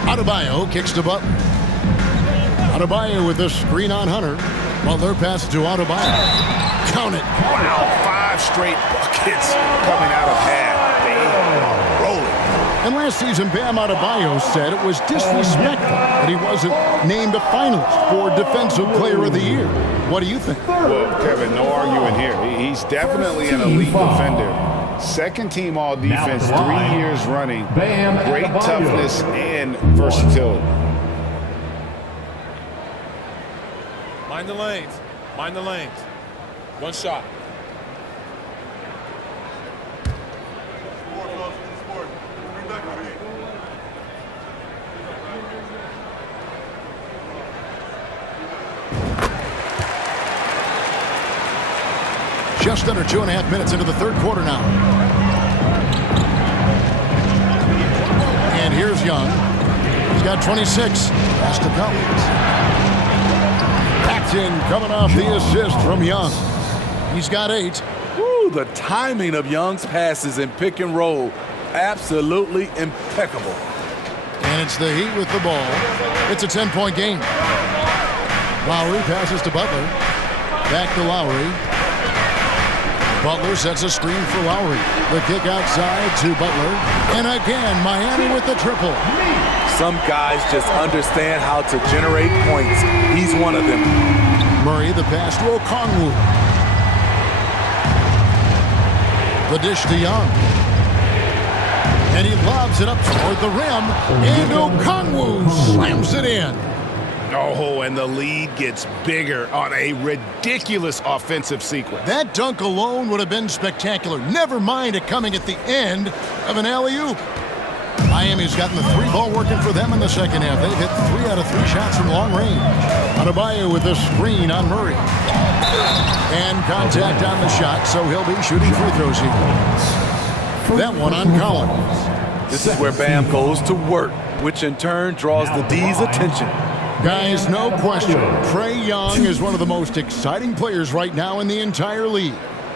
Adebayo kicks to Butler. Adebayo with a screen on Hunter. Butler passes to Adebayo. Count it. Wow, 5 straight buckets coming out of half. They are rolling. And last season, Bam Adebayo said it was disrespectful that he wasn't named a finalist for Defensive Player of the Year. What do you think? Well, Kevin, no arguing here. He's definitely an elite defender. Second team all defense, 3 years running. Great toughness and versatility. Mind the lanes. Mind the lanes. One shot. Just under 2.5 minutes into the third quarter now. And here's Young. He's got 26. Pass to Collins. Paxton coming off the assist from Young. He's got 8. Woo, the timing of Young's passes in pick and roll, absolutely impeccable. And it's the Heat with the ball. It's a 10-point game. Lowry passes to Butler. Back to Lowry. Butler sets a screen for Lowry. The kick outside to Butler. And again, Miami with the triple. Some guys just understand how to generate points. He's one of them. Murray, the pass to Okongwu. The dish to Young. And he lobs it up toward the rim. And Okongwu slams it in. Oh, and the lead gets bigger on a ridiculous offensive sequence. That dunk alone would have been spectacular. Never mind it coming at the end of an alley-oop. Miami's gotten the 3-ball working for them in the second half. They've hit 3 out of 3 shots from long range. Adebayo with a screen on Murray. And contact on the shot, so he'll be shooting free throws here. That one on Collins. This is where Bam goes to work, which in turn draws the D's attention. Guys, no question, Trae Young is one of the most exciting players right now in the entire league.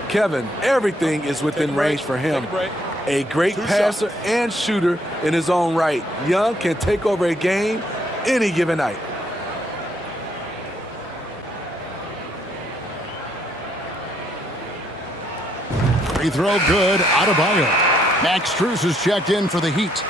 Kevin, everything is within range for him. A great passer and shooter in his own right. Young can take over a game any given night. Free throw good, Adebayo. Max Strus is checked in for the Heat.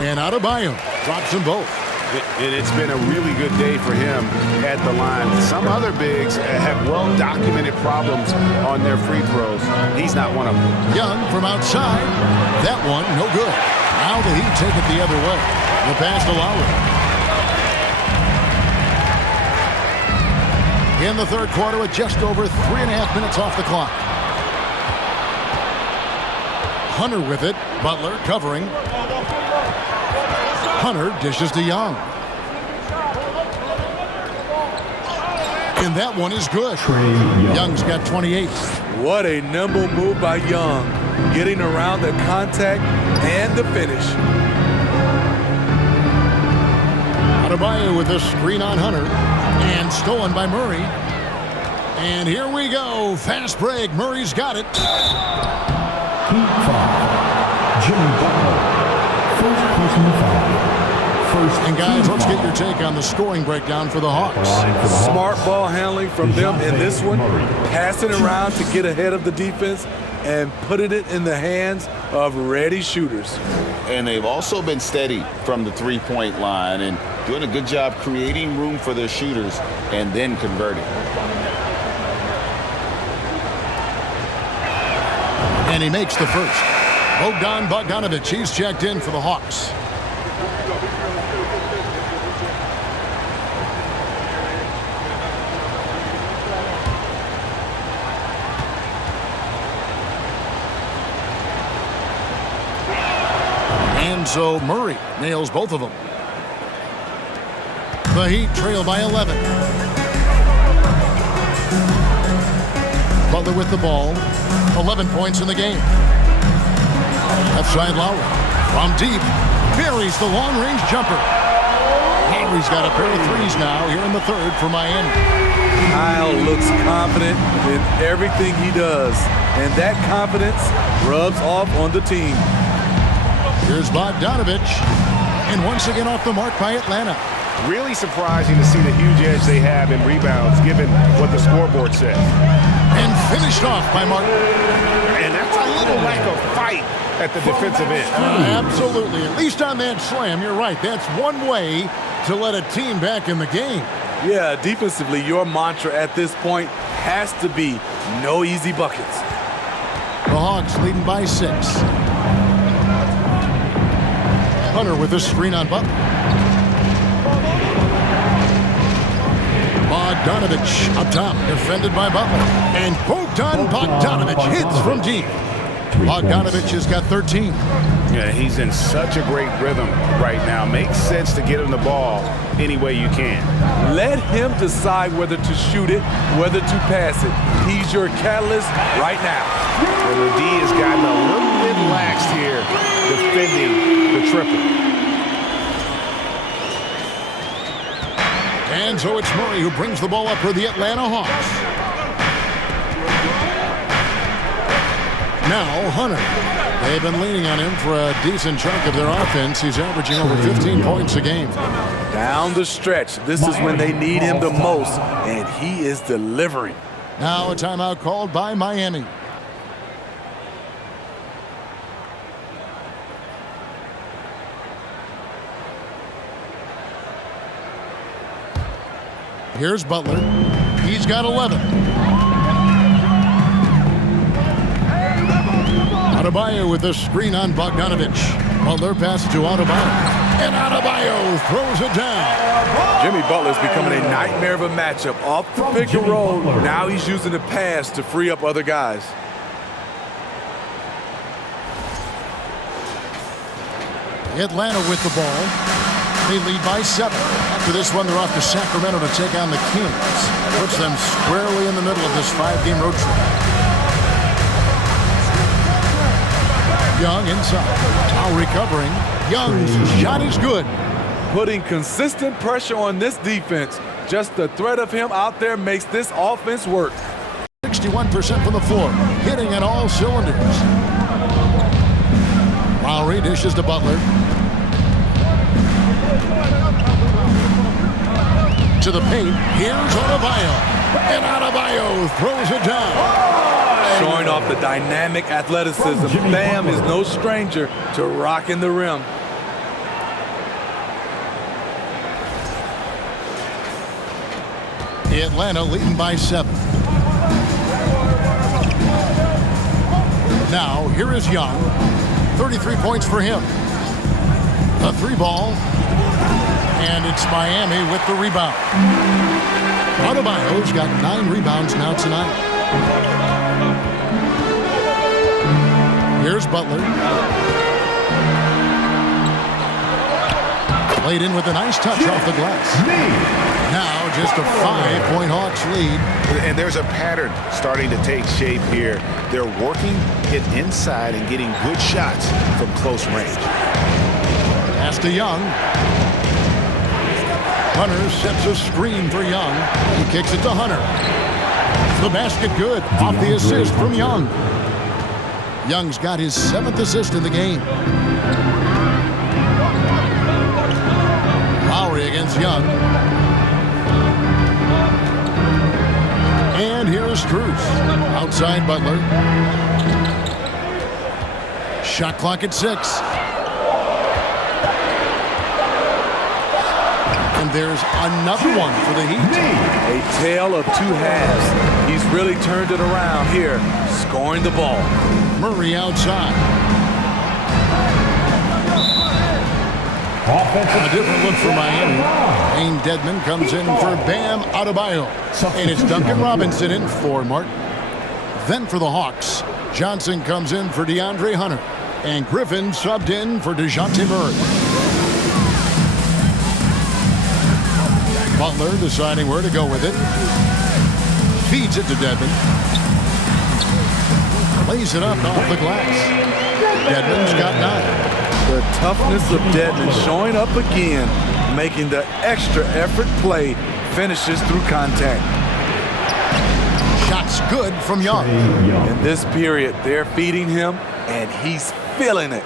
And Adebayo drops them both. And it's been a really good day for him at the line. Some other bigs have well-documented problems on their free throws. He's not one of them. Young from outside. That one, no good. Now the Heat take it the other way. The pass to Lowry. In the third quarter with just over 3.5 minutes off the clock. Hunter with it. Butler covering. Hunter dishes to Young. And that one is good. Young's got 28. What a nimble move by Young, getting around the contact and the finish. Adebayo with a screen on Hunter. And stolen by Murray. And here we go. Fast break. Murray's got it. Heat foul. Jimmy Butler. First personal foul. And guys, let's get your take on the scoring breakdown for the Hawks. Smart ball handling from them in this one, passing around to get ahead of the defense and putting it in the hands of ready shooters. And they've also been steady from the three-point line and doing a good job creating room for their shooters and then converting. And he makes the first. Bogdanovich, he's checked in for the Hawks. And so Murray nails both of them. The Heat trail by 11. Butler with the ball. 11 points in the game. Left side Lowry. From deep. Buries the long-range jumper. Lowry's got a pair of threes now here in the third for Miami. Kyle looks confident in everything he does. And that confidence rubs off on the team. Here's Bogdanovich. And once again off the mark by Atlanta. Really surprising to see the huge edge they have in rebounds, given what the scoreboard says. And finished off by Martin. And that's a little lack of fight at the defensive end. Absolutely. At least on that slam, you're right. That's one way to let a team back in the game. Yeah, defensively, your mantra at this point has to be no easy buckets. The Hawks leading by 6. Hunter with a screen on Butler. Bogdanovich up top, defended by Butler. And Bogdanovich hits from deep. Bogdanovich has got 13. Yeah, he's in such a great rhythm right now. Makes sense to get him the ball any way you can. Let him decide whether to shoot it, whether to pass it. He's your catalyst right now. Well, the D has gotten a little bit laxed here defending the triple. And so it's Murray who brings the ball up for the Atlanta Hawks. Now Hunter. They've been leaning on him for a decent chunk of their offense. He's averaging over 15 points a game. Down the stretch, this is when they need him the most, and he is delivering. Now a timeout called by Miami. Here's Butler. He's got 11. Adebayo with the screen on Bogdanovich. Butler passes to Adebayo. And Adebayo throws it down. Jimmy Butler's becoming a nightmare of a matchup. Off the pick and roll, now he's using the pass to free up other guys. Atlanta with the ball. They lead by 7. After this one, they're off to Sacramento to take on the Kings. Puts them squarely in the middle of this 5-game road trip. Young inside. Now recovering. Young's shot is good. Putting consistent pressure on this defense. Just the threat of him out there makes this offense work. 61% from the floor. Hitting on all cylinders. Lowry dishes to Butler. To the paint. Here's Adebayo. And Adebayo throws it down. Showing off the dynamic athleticism. Bam is no stranger to rocking the rim. Atlanta leading by 7. Now, here is Young. 33 points for him. A 3-ball. And it's Miami with the rebound. Adebayo's got 9 rebounds now tonight. Here's Butler. Played in with a nice touch off the glass. Now just a 5-point Hawks lead. And there's a pattern starting to take shape here. They're working it inside and getting good shots from close range. Pass to Young. Hunter sets a screen for Young. He kicks it to Hunter. The basket good. Off the assist from Young. Young's got his 7th assist in the game. Lowry against Young. And here's Cruz. Outside Butler. Shot clock at 6. And And there's another one for the Heat. A tale of two halves. He's really turned it around here, scoring the ball. Murray outside. A different look for Miami. Wayne Dedmon comes in for Bam Adebayo. And it's Duncan Robinson in for Martin. Then for the Hawks, Johnson comes in for DeAndre Hunter. And Griffin subbed in for DeJounte Murray. Butler deciding where to go with it. Feeds it to Dedmon. Lays it up off the glass. Dedmon's got 9. The toughness of Dedmon showing up again, making the extra effort play, finishes through contact. Shots good from Young. In this period, they're feeding him, and he's feeling it.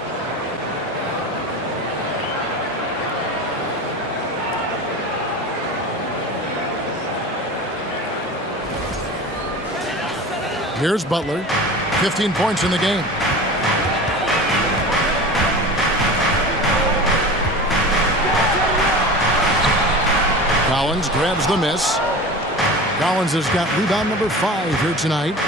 Here's Butler, 15 points in the game. Collins grabs the miss. Collins has got rebound number 5 here tonight.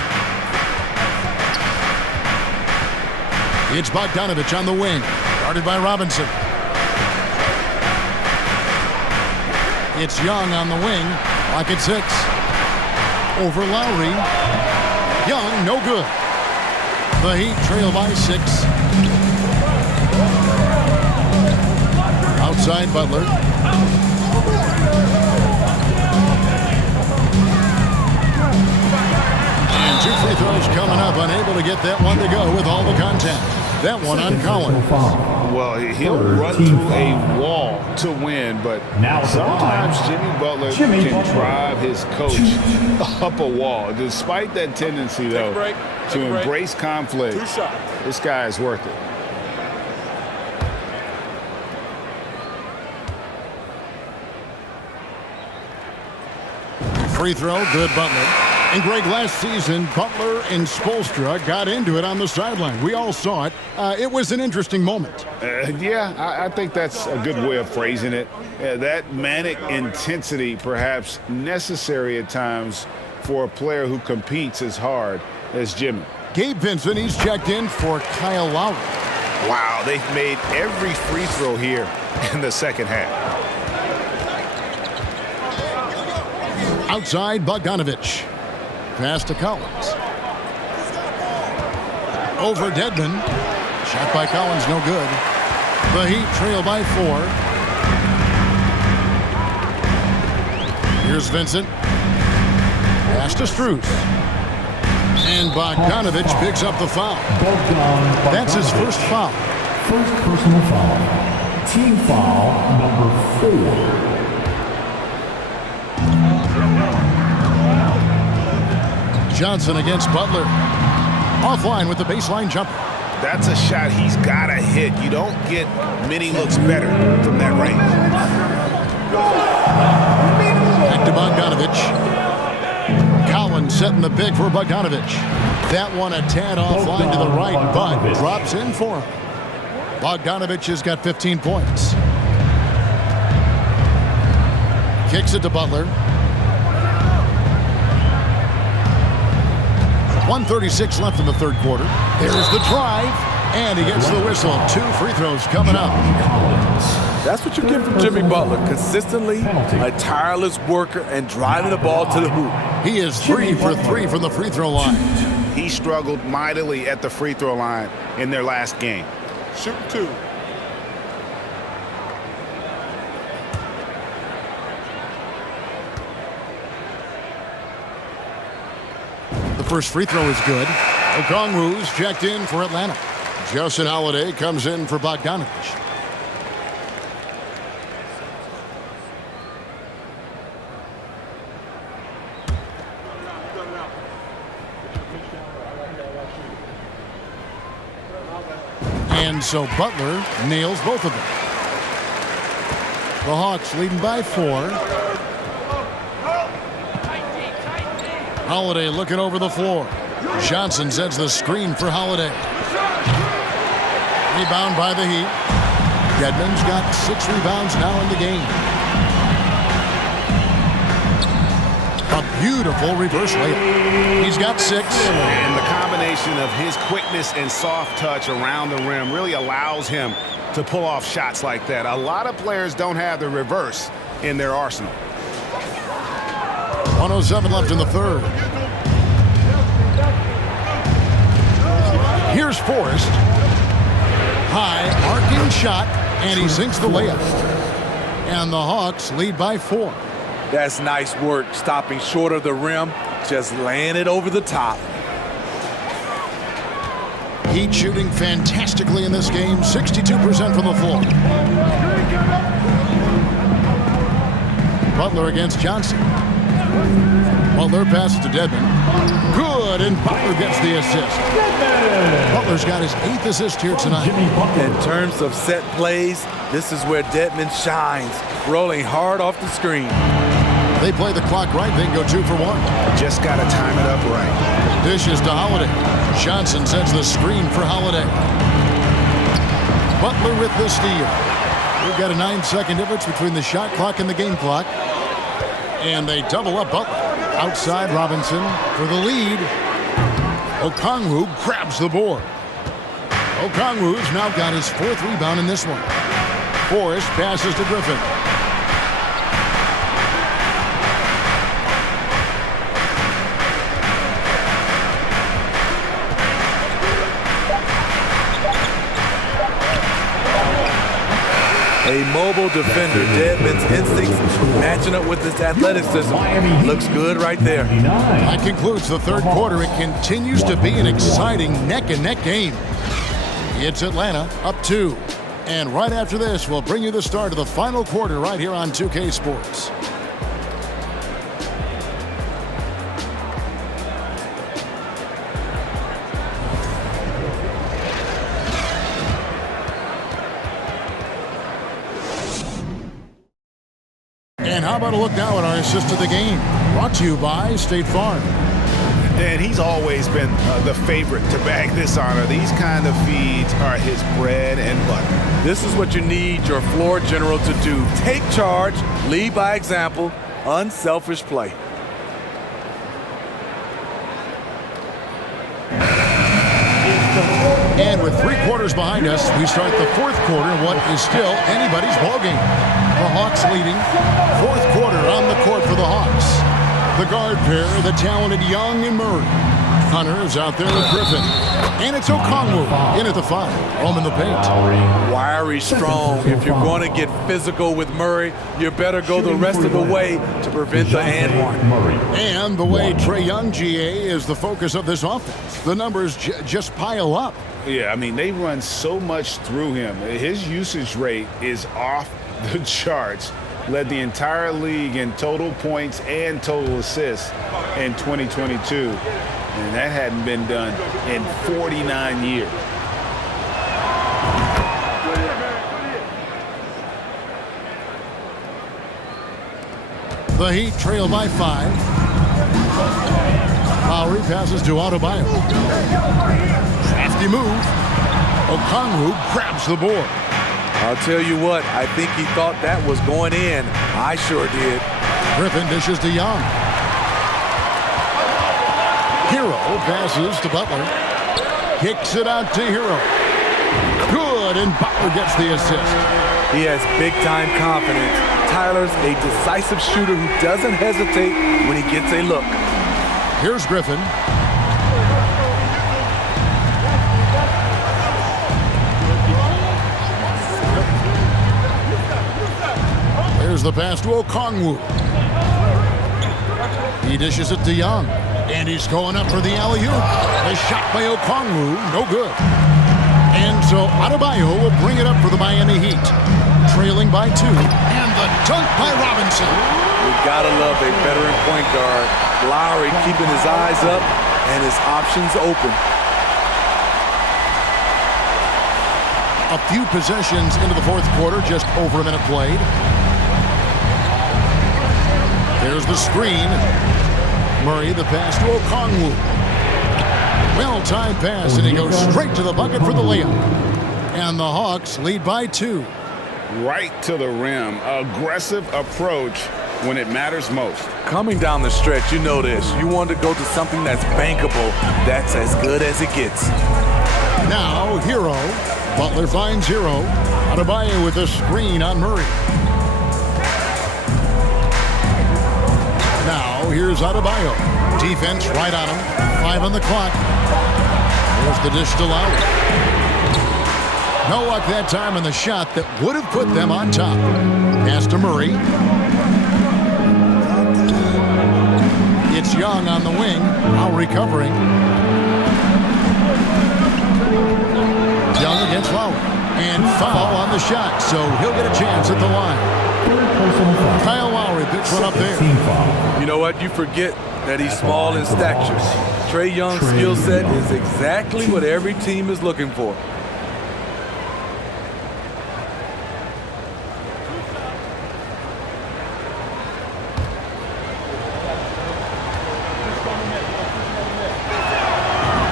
It's Bogdanovich on the wing, guarded by Robinson. It's Young on the wing, lock at 6. Over Lowry. Young, no good. The Heat trail by 6. Outside Butler. And 2 free throws coming up, unable to get that one to go with all the contact. That one on Collins. Well, he'll run through a wall to win, but sometimes Jimmy Butler can drive his coach up a wall. Despite that tendency, though, to embrace conflict, this guy is worth it. Free throw, good Butler. And Greg, last season, Butler and Spoelstra got into it on the sideline. We all saw it. It was an interesting moment. Yeah, I think that's a good way of phrasing it. That manic intensity, perhaps necessary at times for a player who competes as hard as Jimmy. Gabe Vincent, he's checked in for Kyle Lowry. Wow, they've made every free throw here in the second half. Outside, Bogdanovich. Pass to Collins. Over Dedmon. Shot by Collins, no good. The Heat trail by 4. Here's Vincent. Pass to Strus. And Bogdanovich picks up the foul. That's his first foul. First personal foul. Team foul number 4. Johnson against Butler. Offline with the baseline jumper. That's a shot he's got to hit. You don't get many looks better from that range. Back to Bogdanovich. Collins setting the pick for Bogdanovich. That one a tad offline to the right, but drops in for him. Bogdanovich has got 15 points. Kicks it to Butler. 1:36 left in the third quarter. There's the drive, and he gets the whistle. 2 free throws coming up. That's what you get from Jimmy Butler. Consistently a tireless worker and driving the ball to the hoop. He is 3 for 3 from the free throw line. He struggled mightily at the free throw line in their last game. Shoot 2. The first free throw is good. Okongwu's checked in for Atlanta. Justin Holiday comes in for Bogdanovich. And so Butler nails both of them. The Hawks leading by 4. Holiday looking over the floor. Johnson sets the screen for Holiday. Rebound by the Heat. Dedmon's got 6 rebounds now in the game. A beautiful reverse layup. He's got 6. And the combination of his quickness and soft touch around the rim really allows him to pull off shots like that. A lot of players don't have the reverse in their arsenal. 1:07 left in the third. Here's Forrest. High arcing shot, and he sinks the layup. And the Hawks lead by 4. That's nice work, stopping short of the rim, just laying it over the top. Heat shooting fantastically in this game, 62% from the floor. Butler against Johnson. Butler passes to Dedmon. Good, and Butler gets the assist. Butler's got his 8th assist here tonight. In terms of set plays, this is where Dedmon shines, rolling hard off the screen. They play the clock right, they can go 2 for 1. Just got to time it up right. Dishes to Holiday. Johnson sets the screen for Holiday. Butler with the steal. We've got a 9-second difference between the shot clock and the game clock. And they double up Butler. Outside Robinson for the lead. Okongwu grabs the board. Okongwu's now got his 4th rebound in this one. Forrest passes to Griffin. A mobile defender, Dedmon's instincts matching up with his athleticism. Looks good right there. That concludes the third quarter. It continues to be an exciting neck-and-neck game. It's Atlanta up 2. And right after this, we'll bring you the start of the final quarter right here on 2K Sports. And how about a look now at our assist of the game? Brought to you by State Farm. And he's always been the favorite to bag this honor. These kind of feeds are his bread and butter. This is what you need your floor general to do. Take charge, lead by example, unselfish play. And with 3 quarters behind us, we start the 4th quarter in what is still anybody's ballgame. The Hawks leading. 4th quarter on the court for the Hawks. The guard pair, the talented Young and Murray. Hunter is out there with Griffin. And it's Okongwu in at the 5. Home in the paint. Wiry, strong. If you're going to get physical with Murray, you better go the rest of the way to prevent the and one. And the way Trae Young, GA, is the focus of this offense. The numbers just pile up. Yeah, I mean, they run so much through him. His usage rate is off the charts. Led the entire league in total points and total assists in 2022. And that hadn't been done in 49 years. The Heat trail by 5. Lowry passes to Adebayo. Crafty move. Okongwu grabs the board. I'll tell you what, I think he thought that was going in. I sure did. Griffin dishes to Young. Hero passes to Butler. Kicks it out to Hero. Good, and Butler gets the assist. He has big-time confidence. Tyler's a decisive shooter who doesn't hesitate when he gets a look. Here's Griffin. There's the pass to Okongwu. He dishes it to Young. And he's going up for the alley-oop. A shot by Okongwu, no good. And so Adebayo will bring it up for the Miami Heat. Trailing by 2. And the dunk by Robinson. You gotta love a veteran point guard. Lowry keeping his eyes up and his options open. A few possessions into the 4th quarter, just over a minute played. There's the screen. Murray, the pass to Okongwu. Well-timed pass, and he goes straight to the bucket for the layup. And the Hawks lead by 2. Right to the rim. Aggressive approach when it matters most. Coming down the stretch, you know this. You want to go to something that's bankable. That's as good as it gets. Now, Hero. Butler finds Hero. Adebayo with a screen on Murray. Now, here's Adebayo. Defense right on him. 5 on the clock. There's the dish to Lowry. No luck that time on the shot that would have put them on top. Pass to Murray. It's Young on the wing. Now recovering. Young against Lowry. And foul on the shot, so he'll get a chance at the line. Kyle Lowry picks one up there. You know what? You forget that he's small in stature. Trae Young's skill set is exactly what every team is looking for.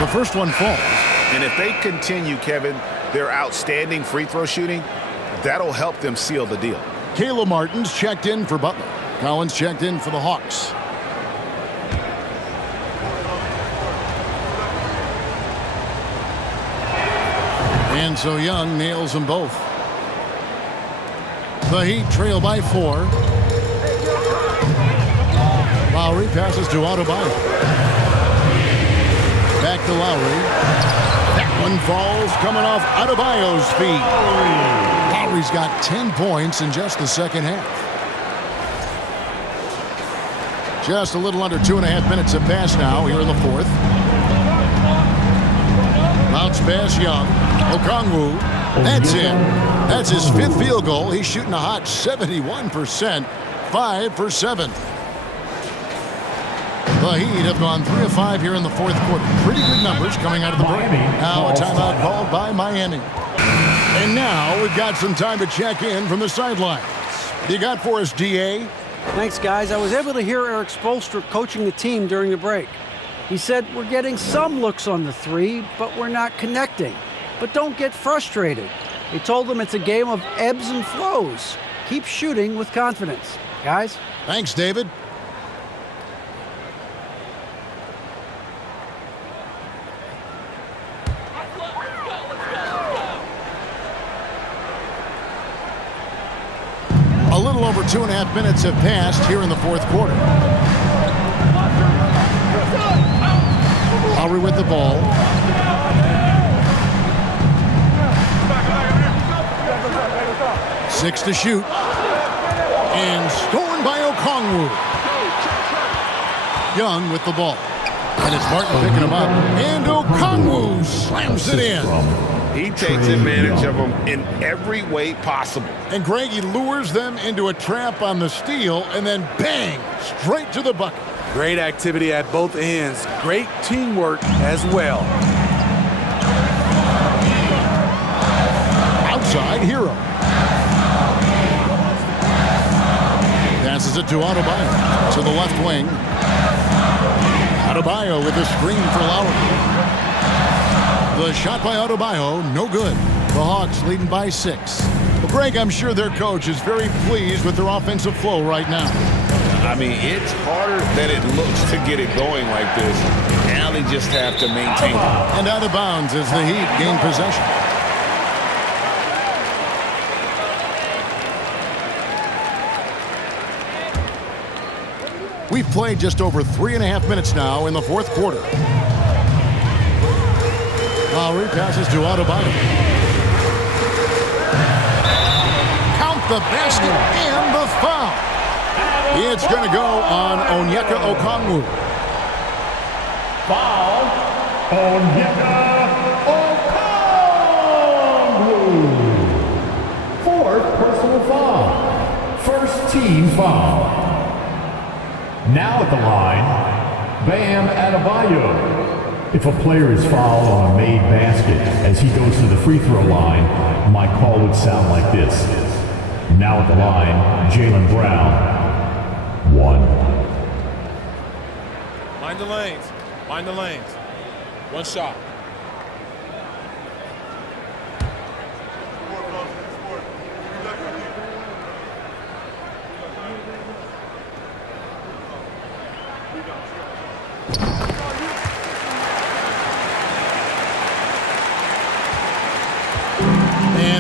The first one falls. And if they continue, Kevin, their outstanding free throw shooting, that'll help them seal the deal. Caleb Martin's checked in for Butler. Collins checked in for the Hawks. And so Young nails them both. The Heat trail by 4. Lowry passes to Adebayo. Back to Lowry. That one falls coming off Adebayo's feet. Lowry's got 10 points in just the second half. Just a little under 2.5 minutes have passed now here in the fourth. Bounce pass Young. Okongwu. That's in. That's his 5th field goal. He's shooting a hot 71%. 5 for 7. The Heat have gone 3 of 5 here in the fourth quarter. Pretty good numbers coming out of the break. Now a timeout called by Miami. And now we've got some time to check in from the sidelines. You got for us, DA? Thanks, guys. I was able to hear Eric Spoelstra coaching the team during the break. He said, we're getting some looks on the 3, but we're not connecting. But don't get frustrated. He told them it's a game of ebbs and flows. Keep shooting with confidence. Guys? Thanks, David. A little over 2.5 minutes have passed here in the fourth quarter. Lowry with the ball. Six to shoot. And stolen by Okongwu. Young with the ball. And it's Martin picking him up. And Okongwu slams it in. He takes advantage of them in every way possible. And Greg, he lures them into a trap on the steal and then bang, straight to the bucket. Great activity at both ends. Great teamwork as well. Outside Hero. Passes it to Adebayo. To the left wing. Adebayo with a screen for Lowry. The shot by Adebayo, no good. The Hawks leading by 6. Well, Greg, I'm sure their coach is very pleased with their offensive flow right now. I mean, it's harder than it looks to get it going like this. Now they just have to maintain it. And out of bounds as the Heat gain possession. We've played just over 3.5 minutes now in the fourth quarter. Lowry passes to Adebayo. Count the basket and the foul. It's going to go on Onyeka Okongwu. Foul, Onyeka Okongwu. 4th personal foul. First team foul. Now at the line, Bam Adebayo. If a player is fouled on a made basket as he goes to the free throw line, my call would sound like this. Now at the line, Jaylen Brown. 1. Mind the lanes. Mind the lanes. One shot.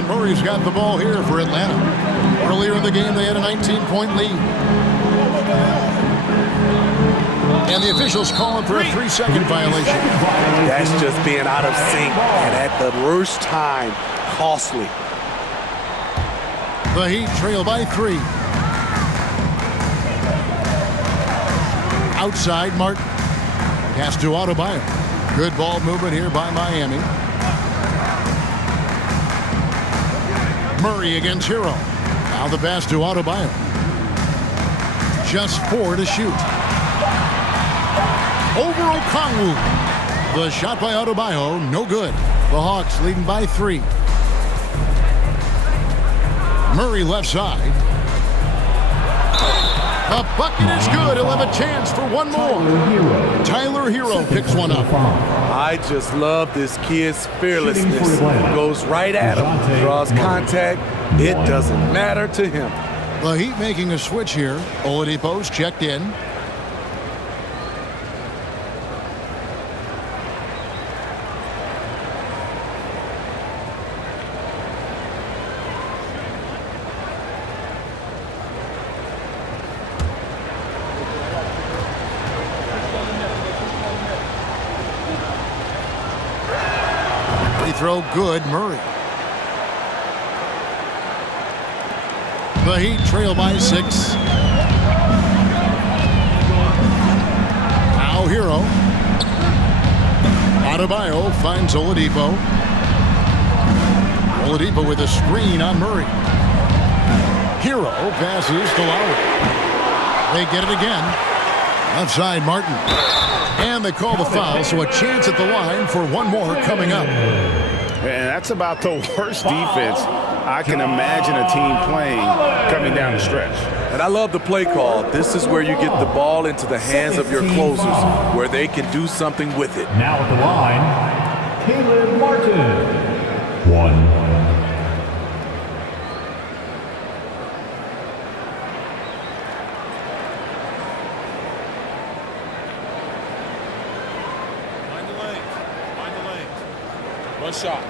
And Murray's got the ball here for Atlanta. Earlier in the game, they had a 19-point lead. And the officials calling for a 3-second violation. That's just being out of sync, and at the worst time, costly. The Heat trail by 3. Outside, Martin. Pass to Adebayo. Good ball movement here by Miami. Murray against Hero. Now the pass to Adebayo. Just 4 to shoot. Over Okongwu. The shot by Adebayo, no good. The Hawks leading by 3. Murray left side. The bucket is good. He'll have a chance for one more. Tyler Hero picks one up. I just love this kid's fearlessness. Goes right at him, draws contact. It doesn't matter to him. The Heat making a switch here. Oladipo's checked in. Throw good, Murray. The Heat trail by 6. Now Hero. Adebayo finds Oladipo. Oladipo with a screen on Murray. Hero passes to Lowry. They get it again. Left side, Martin. And they call the foul, so a chance at the line for one more coming up. And that's about the worst defense I can imagine a team playing coming down the stretch. And I love the play call. This is where you get the ball into the hands of your closers, where they can do something with it. Now at the line, Caleb Martin. 1. One shot.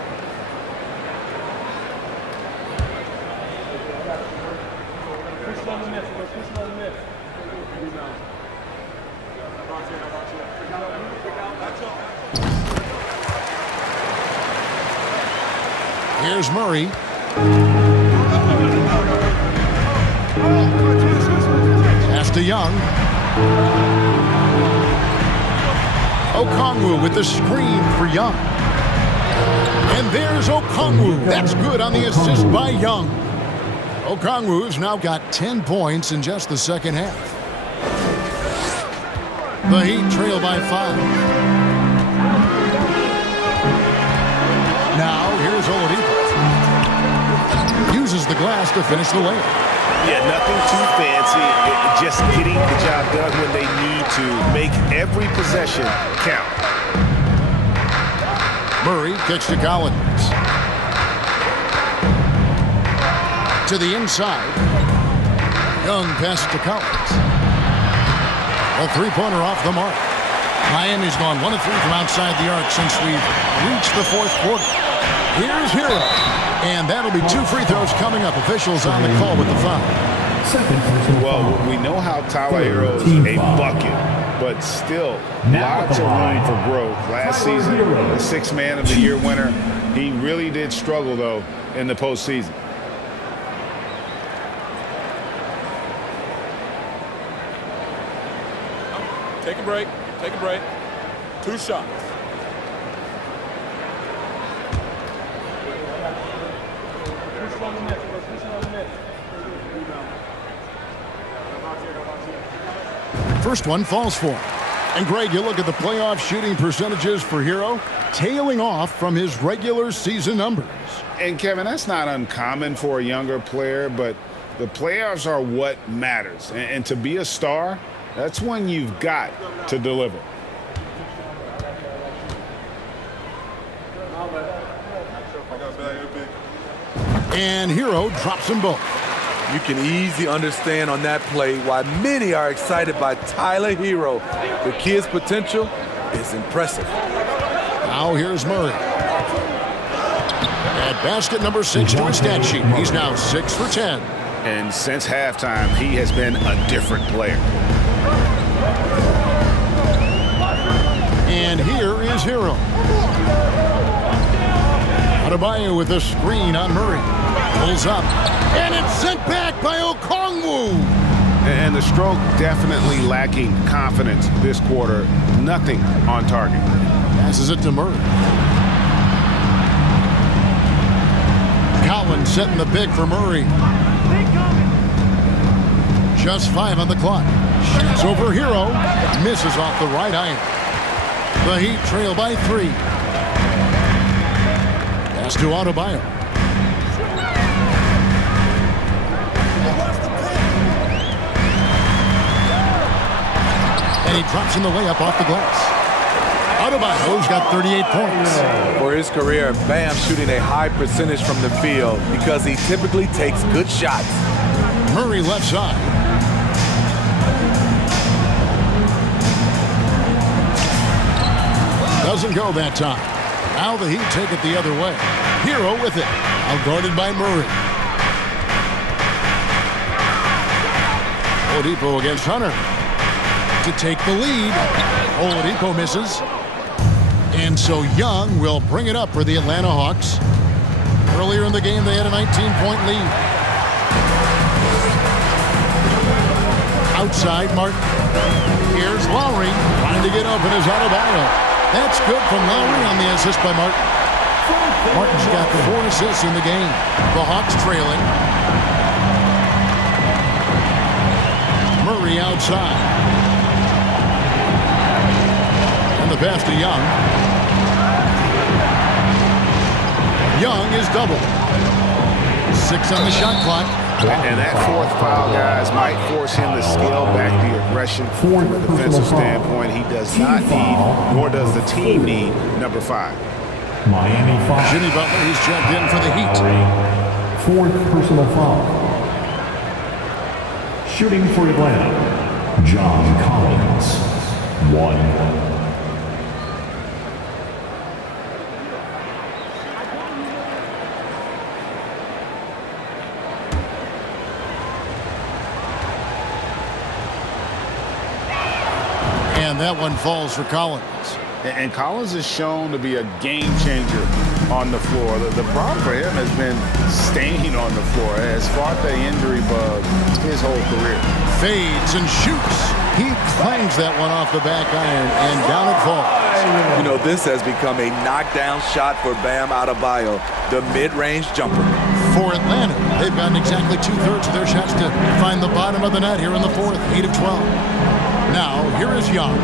Here's Murray. Pass to Young. Okongwu with the screen for Young. And there's Okongwu. That's good on the assist by Young. Okongwu's now got 10 points in just the second half. The Heat trail by 5. Now here's Oladipo. Uses the glass to finish the layup. Yeah, nothing too fancy. Just getting the job done when they need to. Make every possession count. Murray kicks to Collins. To the inside. Young passes to Collins. A three-pointer off the mark. Miami's gone 1 of 3 from outside the arc since we've reached the fourth quarter. Here's Hero. And that'll be 2 free throws coming up. Officials on the call with the foul. Well, we know how Tyler Hero is a bucket, but still lots of room for growth. Last season, the 6th Man of the Year winner. He really did struggle, though, in the postseason. Take a break. Take a break. 2 shots. First one falls for him. And Greg, you look at the playoff shooting percentages for Hero, tailing off from his regular season numbers. And Kevin, that's not uncommon for a younger player, but the playoffs are what matters. And to be a star, that's when you've got to deliver. And Hero drops them both. You can easily understand on that play why many are excited by Tyler Hero. The kid's potential is impressive. Now here's Murray. Add basket number 6 to his stat sheet. He's now 6 for 10. And since halftime, he has been a different player. And here is Hero. Adebayo with a screen on Murray. Pulls up. And it's sent back by Okongwu. And the stroke definitely lacking confidence this quarter. Nothing on target. Passes it to Murray. Collins setting the pick for Murray. Just 5 on the clock. Shoots over Hero. Misses off the right iron. The Heat trail by 3. Pass to Adebayo. And he drops in the layup off the glass. Adebayo's got 38 points. For his career, Bam shooting a high percentage from the field because he typically takes good shots. Murray left side. Doesn't go that time. Now the Heat take it the other way. Hero with it. Outguarded by Murray. Oladipo against Hunter. To take the lead. Oladipo misses. And so Young will bring it up for the Atlanta Hawks. Earlier in the game, they had a 19-point lead. Outside, Martin. Here's Lowry. Trying to get open is Adebayo. That's good from Lowry on the assist by Martin. Martin's got 4 assists in the game. The Hawks trailing. Murray outside. And the pass to Young. Young is doubled. 6 on the shot clock. And that 4th foul, guys, might force him to scale back the aggression from a defensive standpoint. He does not need, nor does the team need, number 5. Miami foul. Jimmy Butler, he's checked in for the Heat. 4th personal foul. Shooting for Atlanta, John Collins. 1. And that one falls for Collins. And Collins is shown to be a game changer on the floor. The problem for him has been staying on the floor. Has fought the injury bug his whole career. Fades and shoots. He clangs that one off the back iron, and down it falls. You know, this has become a knockdown shot for Bam Adebayo, the mid-range jumper. For Atlanta, they've gotten exactly 2/3 of their shots to find the bottom of the net here in the 4th, 8 of 12. Now, here is Young.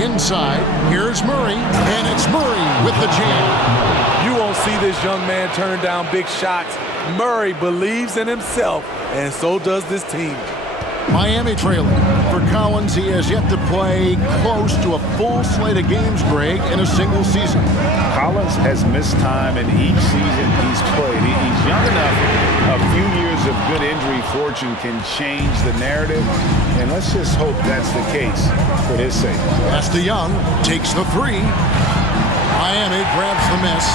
Inside, here's Murray, and it's Murray with the jam. You won't see this young man turn down big shots. Murray believes in himself, and so does this team. Miami trailing. For Collins, he has yet to play close to a full slate of games, Greg, in a single season. Collins has missed time in each season he's played. He's young enough. A few years of good injury fortune can change the narrative, and let's just hope that's the case for his sake. Pass to Young, takes the 3. Miami grabs the miss.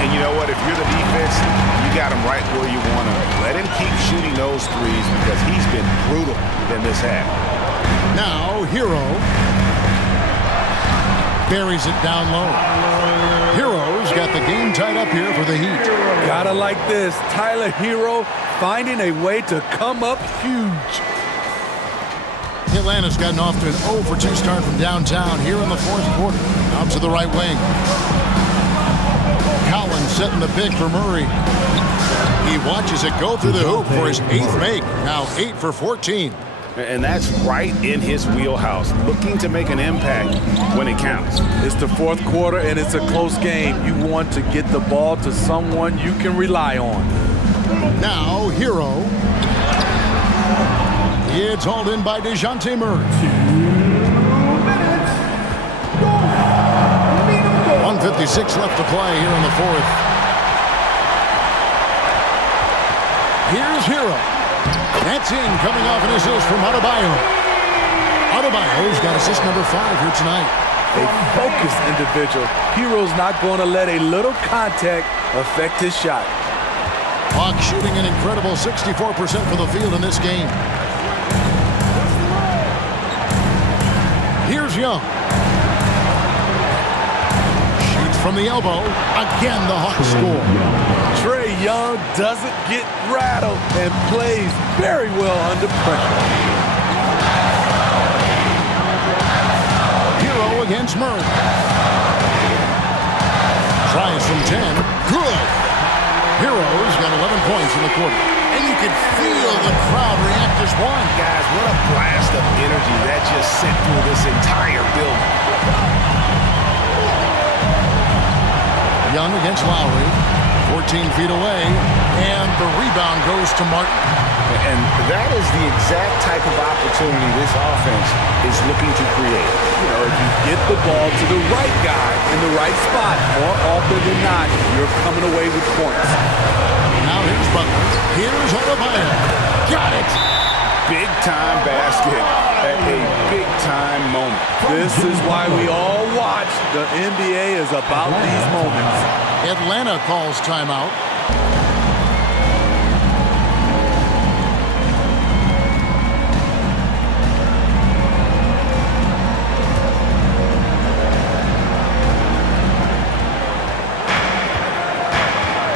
And you know what? If you're the defense, you got him right where you want him. Let him keep shooting those threes because he's been brutal in this half. Now, Hero buries it down low. Hero's got the game tied up here for the Heat. Gotta like this. Tyler Hero finding a way to come up huge. Atlanta's gotten off to an 0 for 2 start from downtown here in the 4th quarter. Out to the right wing. Collins setting the pick for Murray. He watches it go through the hoop for his 8th make. Now 8 for 14. And that's right in his wheelhouse, looking to make an impact when it counts. It's the 4th quarter, and it's a close game. You want to get the ball to someone you can rely on. Now, Hero. It's hauled in by DeJounte Murray. 1:56 left to play here in the 4th. Here's Hero. That's in, coming off an assist from Adebayo. Adebayo's got assist number 5 here tonight. a focused individual. Hero's not going to let a little contact affect his shot. Hawks shooting an incredible 64% from the field in this game. Here's Young. Shoots from the elbow. Again, the Hawks score. Trae Young doesn't get rattled and plays very well under pressure. Hero against Murray. Tries from 10. Good. Hero's got 11 points in the quarter. And you can feel the crowd react as one. Guys, what a blast of energy that just sent through this entire building. Young against Lowry. 14 feet away. And the rebound goes to Martin. And that is the exact type of opportunity this offense is looking to create. You know, if you get the ball to the right guy in the right spot, more often than not, you're coming away with points. Now here's Butler. Here's Adebayo. Got it. Big time basket at a big time moment. This is why we all watch. The NBA is about these moments. Atlanta calls timeout.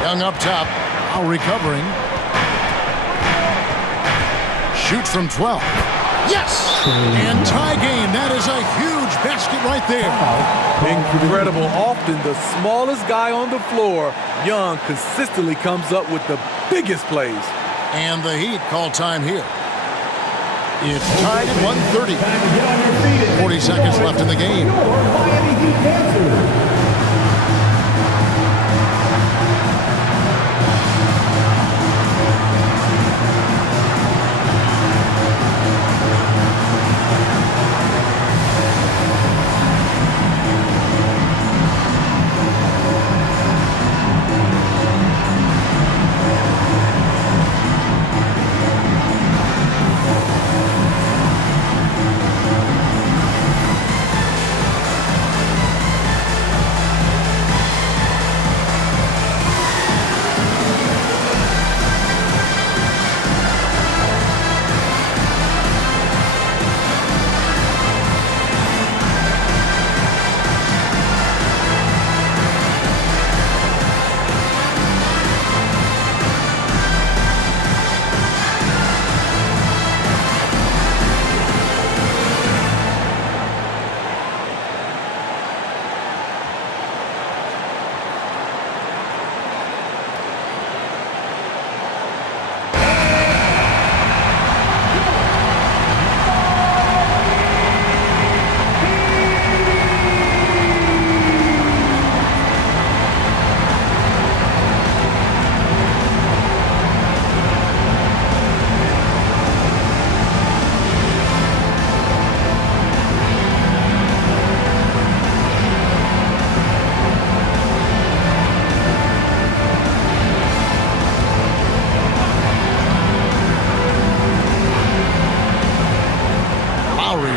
Young up top, now recovering. Shoots from 12. Yes! And tie game. That is a huge basket right there. Incredible. Often the smallest guy on the floor, Young consistently comes up with the biggest plays. And the Heat call time here. It's tied at 130. 40 seconds left in the game.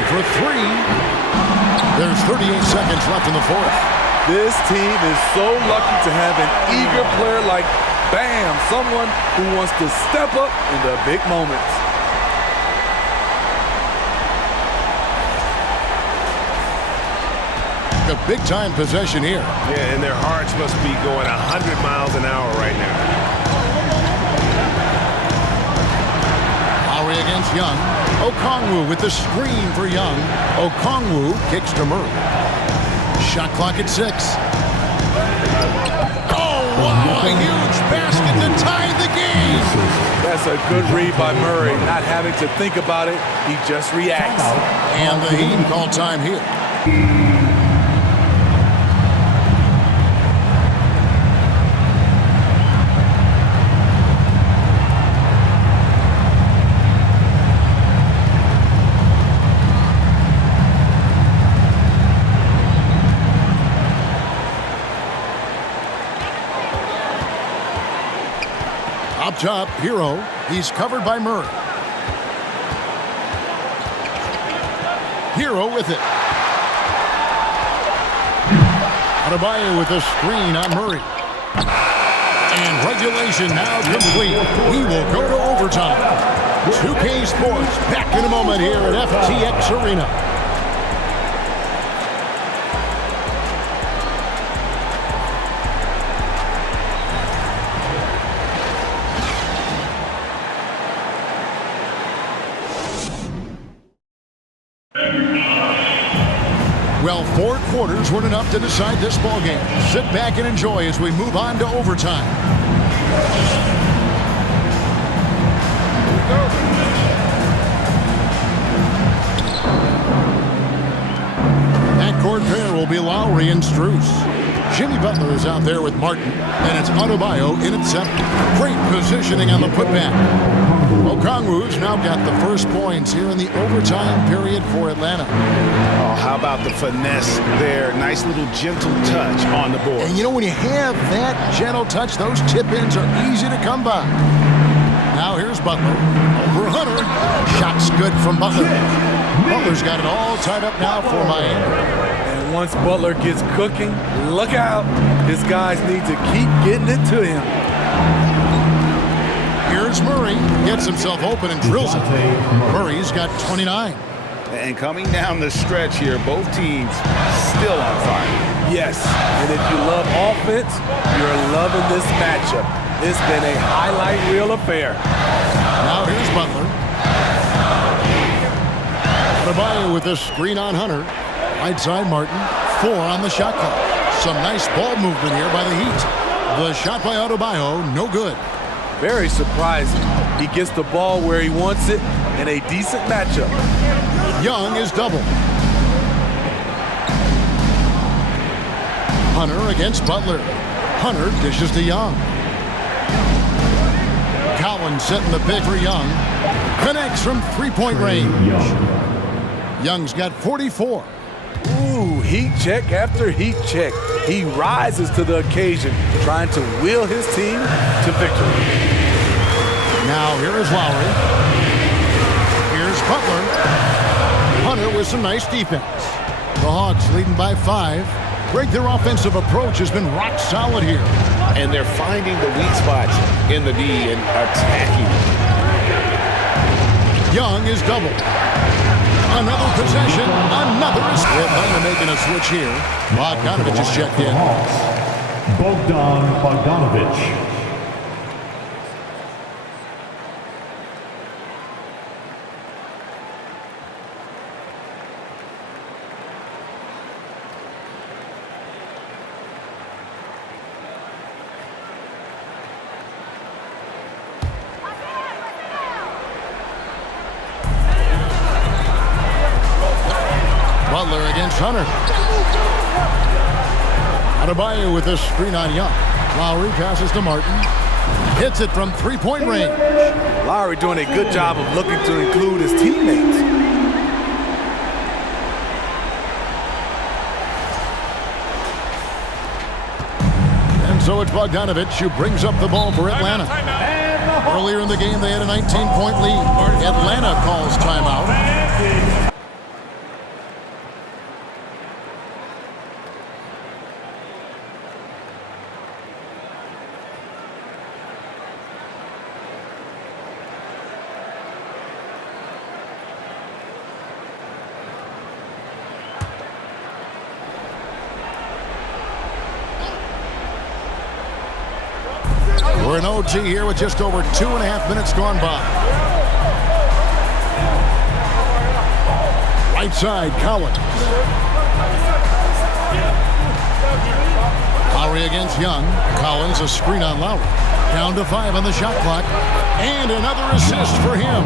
For three. There's 38 seconds left in the fourth. This team is so lucky to have an eager player like Bam, someone who wants to step up in the big moments. A big-time possession here. Yeah, and their hearts must be going 100 miles an hour right now. Lowry against Young. Okongwu with the screen for Young. Okongwu kicks to Murray. Shot clock at 6. Oh, wow, a huge basket to tie the game. That's a good read by Murray. Not having to think about it, he just reacts. And the Heat call time here. Up top, Hero. He's covered by Murray. Hero with it. Adebayo with a screen on Murray. And regulation now complete. We will go to overtime. 2K Sports back in a moment here at FTX Arena. Well, 4 quarters weren't enough to decide this ball game. Sit back and enjoy as we move on to overtime. Backcourt pair will be Lowry and Strus. Jimmy Butler is out there with Martin, and it's Adebayo in at center. Great positioning on the putback. Okongwu's now got the first points here in the overtime period for Atlanta. Oh, how about the finesse there? Nice little gentle touch on the board. And you know, when you have that gentle touch, those tip-ins are easy to come by. Now here's Butler over Hunter. Shot's good from Butler. Butler's got it all tied up now for Miami. And once Butler gets cooking, look out. His guys need to keep getting it to him. Here's Murray. Gets himself open and drills it. Murray's got 29. And coming down the stretch here, both teams still on fire. Yes, and if you love offense, you're loving this matchup. It's been a highlight reel affair. Now here's Butler. Adebayo with a screen on Hunter. Right side Martin. 4 on the shot clock. Some nice ball movement here by the Heat. The shot by Adebayo, no good. Very surprising. He gets the ball where he wants it in a decent matchup. Young is double. Hunter against Butler. Hunter dishes to Young. Collins setting the pick for Young. Connects from three-point range. Young's got 44. Ooh, heat check after heat check. He rises to the occasion, trying to will his team to victory. Now here is Lowry. Here's Butler. Hunter with some nice defense. The Hawks leading by 5. Greg, their offensive approach has been rock solid here. And they're finding the weak spots in the D and attacking. Young is double. Another possession, another assist. Atlanta making a switch here. Bogdanovich is checked in. Bogdanovich. Butler against Hunter. Adebayo with a screen on Young. Lowry passes to Martin. Hits it from three-point range. Lowry doing a good job of looking to include his teammates. And so it's Bogdanovich who brings up the ball for Atlanta. Earlier in the game, they had a 19-point lead. Atlanta calls timeout. We're in OT here with just over 2.5 minutes gone by. Right side, Collins. Lowry against Young. Collins, a screen on Lowry. Down to 5 on the shot clock. And another assist for him.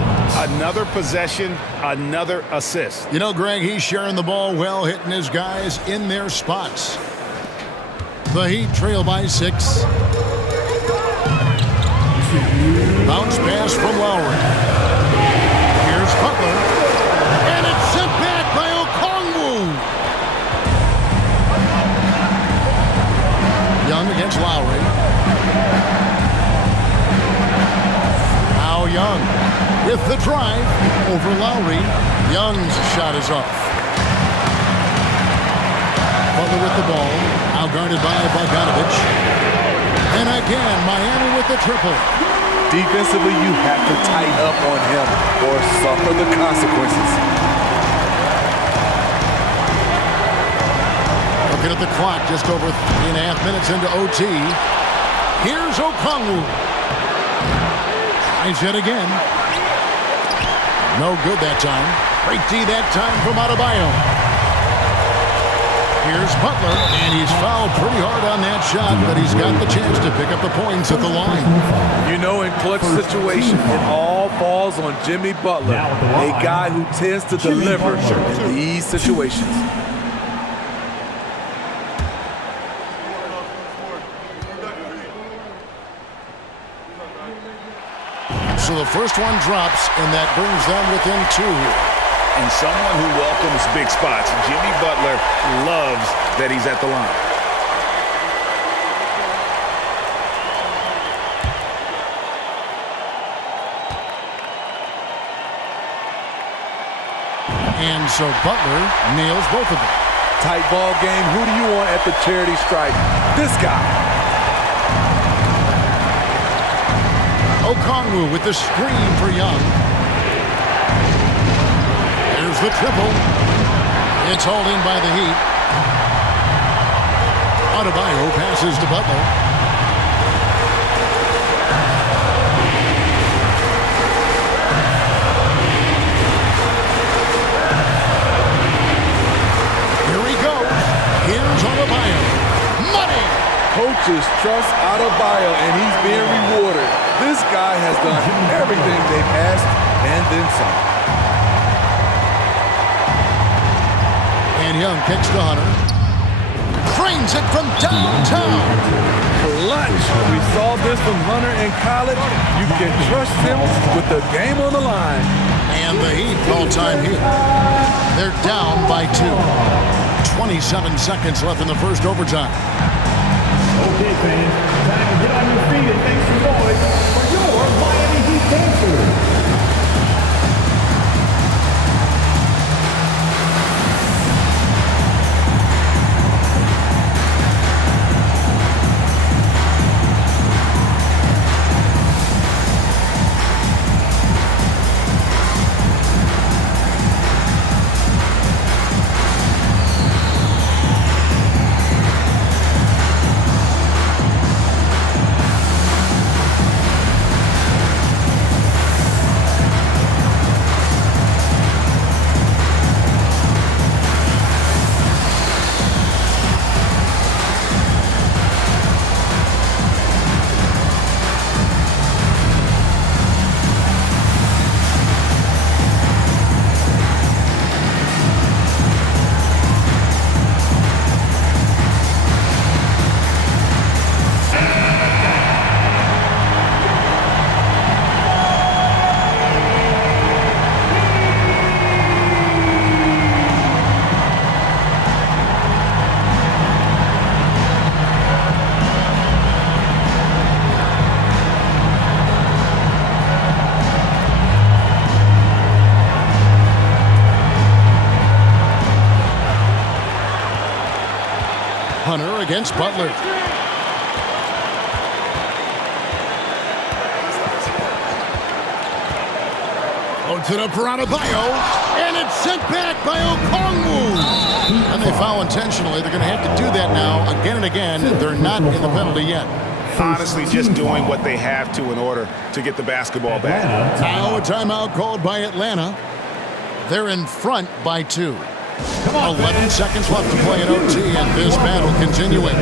Another possession, another assist. You know, Greg, he's sharing the ball well, hitting his guys in their spots. The Heat trail by 6. Bounce pass from Lowry. Here's Butler. And it's sent back by Okongwu. Young against Lowry. Now Young with the drive over Lowry. Young's shot is off. Butler with the ball. Now guarded by Bogdanovich. And again, Miami with the triple. Defensively, you have to tighten up on him or suffer the consequences. Looking at the clock, just over 3.5 minutes into OT. Here's Okongwu. Tries yet again. No good that time. Great D that time from Adebayo. Here's Butler, and he's fouled pretty hard on that shot, but he's got the chance to pick up the points at the line. You know, in clutch situation, it all falls on Jimmy Butler, a guy who tends to deliver in these situations. So the first one drops, and that brings them within 2. And someone who welcomes big spots. Jimmy Butler loves that he's at the line. And so Butler nails both of them. Tight ball game. Who do you want at the charity stripe? This guy. Okongwu with the screen for Young. There's the triple. It's hauled in by the Heat. Adebayo passes to Butler. Here he goes. Here's Adebayo. Money! Coaches trust Adebayo, and he's being rewarded. This guy has done everything they've asked and then some. And Young kicks to Hunter. Frames it from downtown. Clutch. We saw this from Hunter in college. You can trust him with the game on the line. And the Heat call time here. They're down by 2. 27 seconds left in the first overtime. Okay, fans, time to get on your feet and make some noise for your Miami Heat dancers. Hunter against Butler. Puts it up for Adebayo, and it's sent back by Okongwu. And they foul intentionally. They're going to have to do that now again and again. They're not in the penalty yet. Honestly, just doing what they have to in order to get the basketball back. Now a timeout called by Atlanta. They're in front by 2. 11 seconds left to play in OT, and this battle continuing.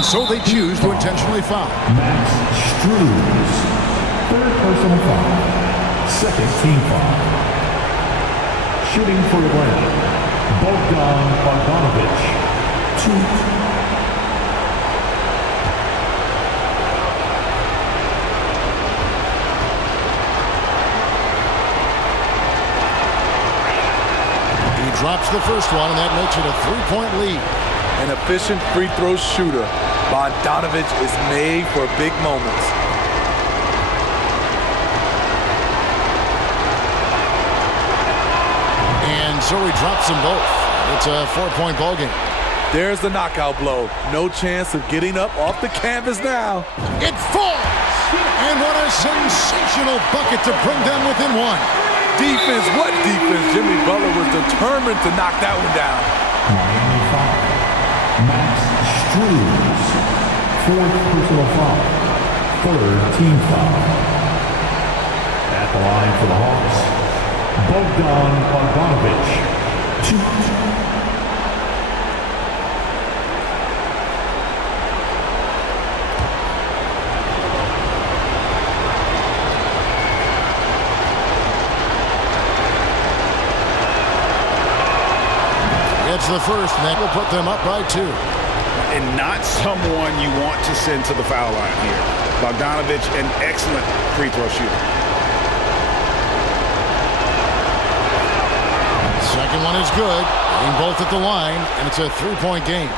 And so they choose to intentionally foul. Max Struz. Third personal foul. Second team foul. Shooting for Atlanta. Bogdan Bogdanovic. 2. Drops the first one, and that makes it a 3-point lead. An efficient free throw shooter, Bogdanovic is made for big moments. And so he drops them both. It's a 4-point ball game. There's the knockout blow. No chance of getting up off the canvas now. It falls! And what a sensational bucket to bring them within one. Defense, what defense? Jimmy Butler was determined to knock that one down. Miami foul. Max Struz. Fourth personal foul. Third team foul. At the line for the Hawks, Bogdan Bogdanovic. 2. It's the first, and that will put them up by 2. And not someone you want to send to the foul line here. Bogdanovic, an excellent free throw shooter. Second one is good. Getting both at the line, and it's a 3-point game.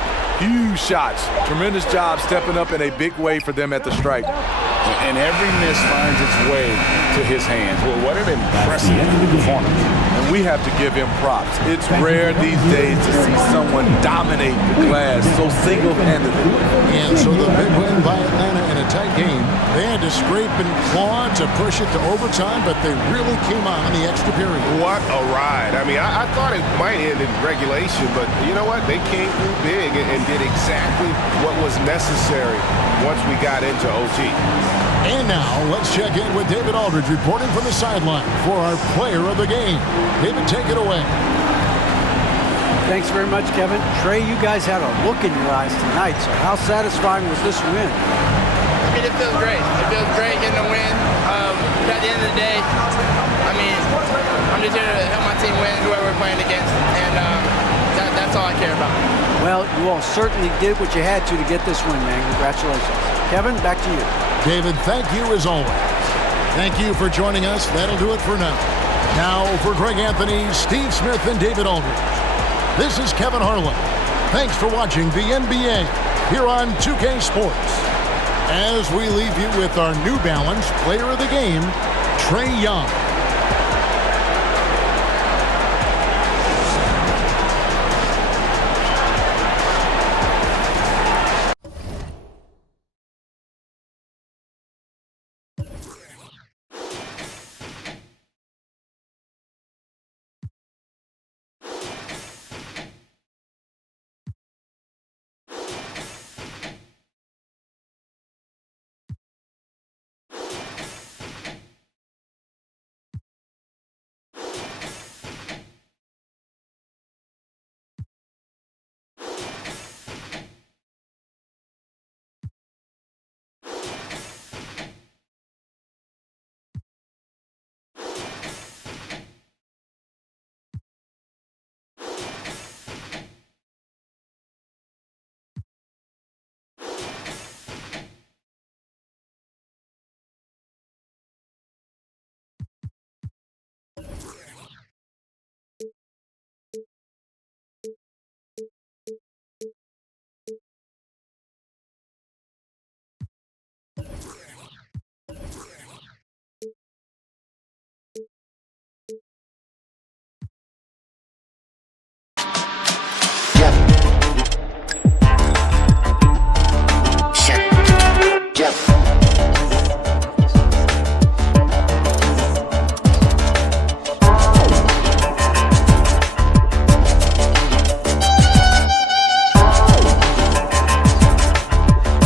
Huge shots. Tremendous job stepping up in a big way for them at the stripe. And every miss finds its way to his hands. Well, what an impressive performance. And we have to give him props. It's rare these days to see someone dominate the glass so single-handedly. And so the big win by Atlanta in a tight game. They had to scrape and claw to push it to overtime, but they really came on in the extra period. What a ride. I mean, I thought it might end in regulation, but you know what? They came through big and did exactly what was necessary once we got into OT. And now, let's check in with David Aldridge reporting from the sideline for our player of the game. David, take it away. Thanks very much, Kevin. Trey, you guys had a look in your eyes tonight, so how satisfying was this win? I mean, it feels great. It feels great getting a win. But at the end of the day, I mean, I'm just here to help my team win, whoever we're playing against, and that's all I care about. Well, you all certainly did what you had to get this win, man. Congratulations. Kevin, back to you. David, thank you as always. Thank you for joining us. That'll do it for now. Now, for Greg Anthony, Steve Smith, and David Aldridge, this is Kevin Harlan. Thanks for watching the NBA here on 2K Sports. As we leave you with our New Balance player of the game, Trae Young.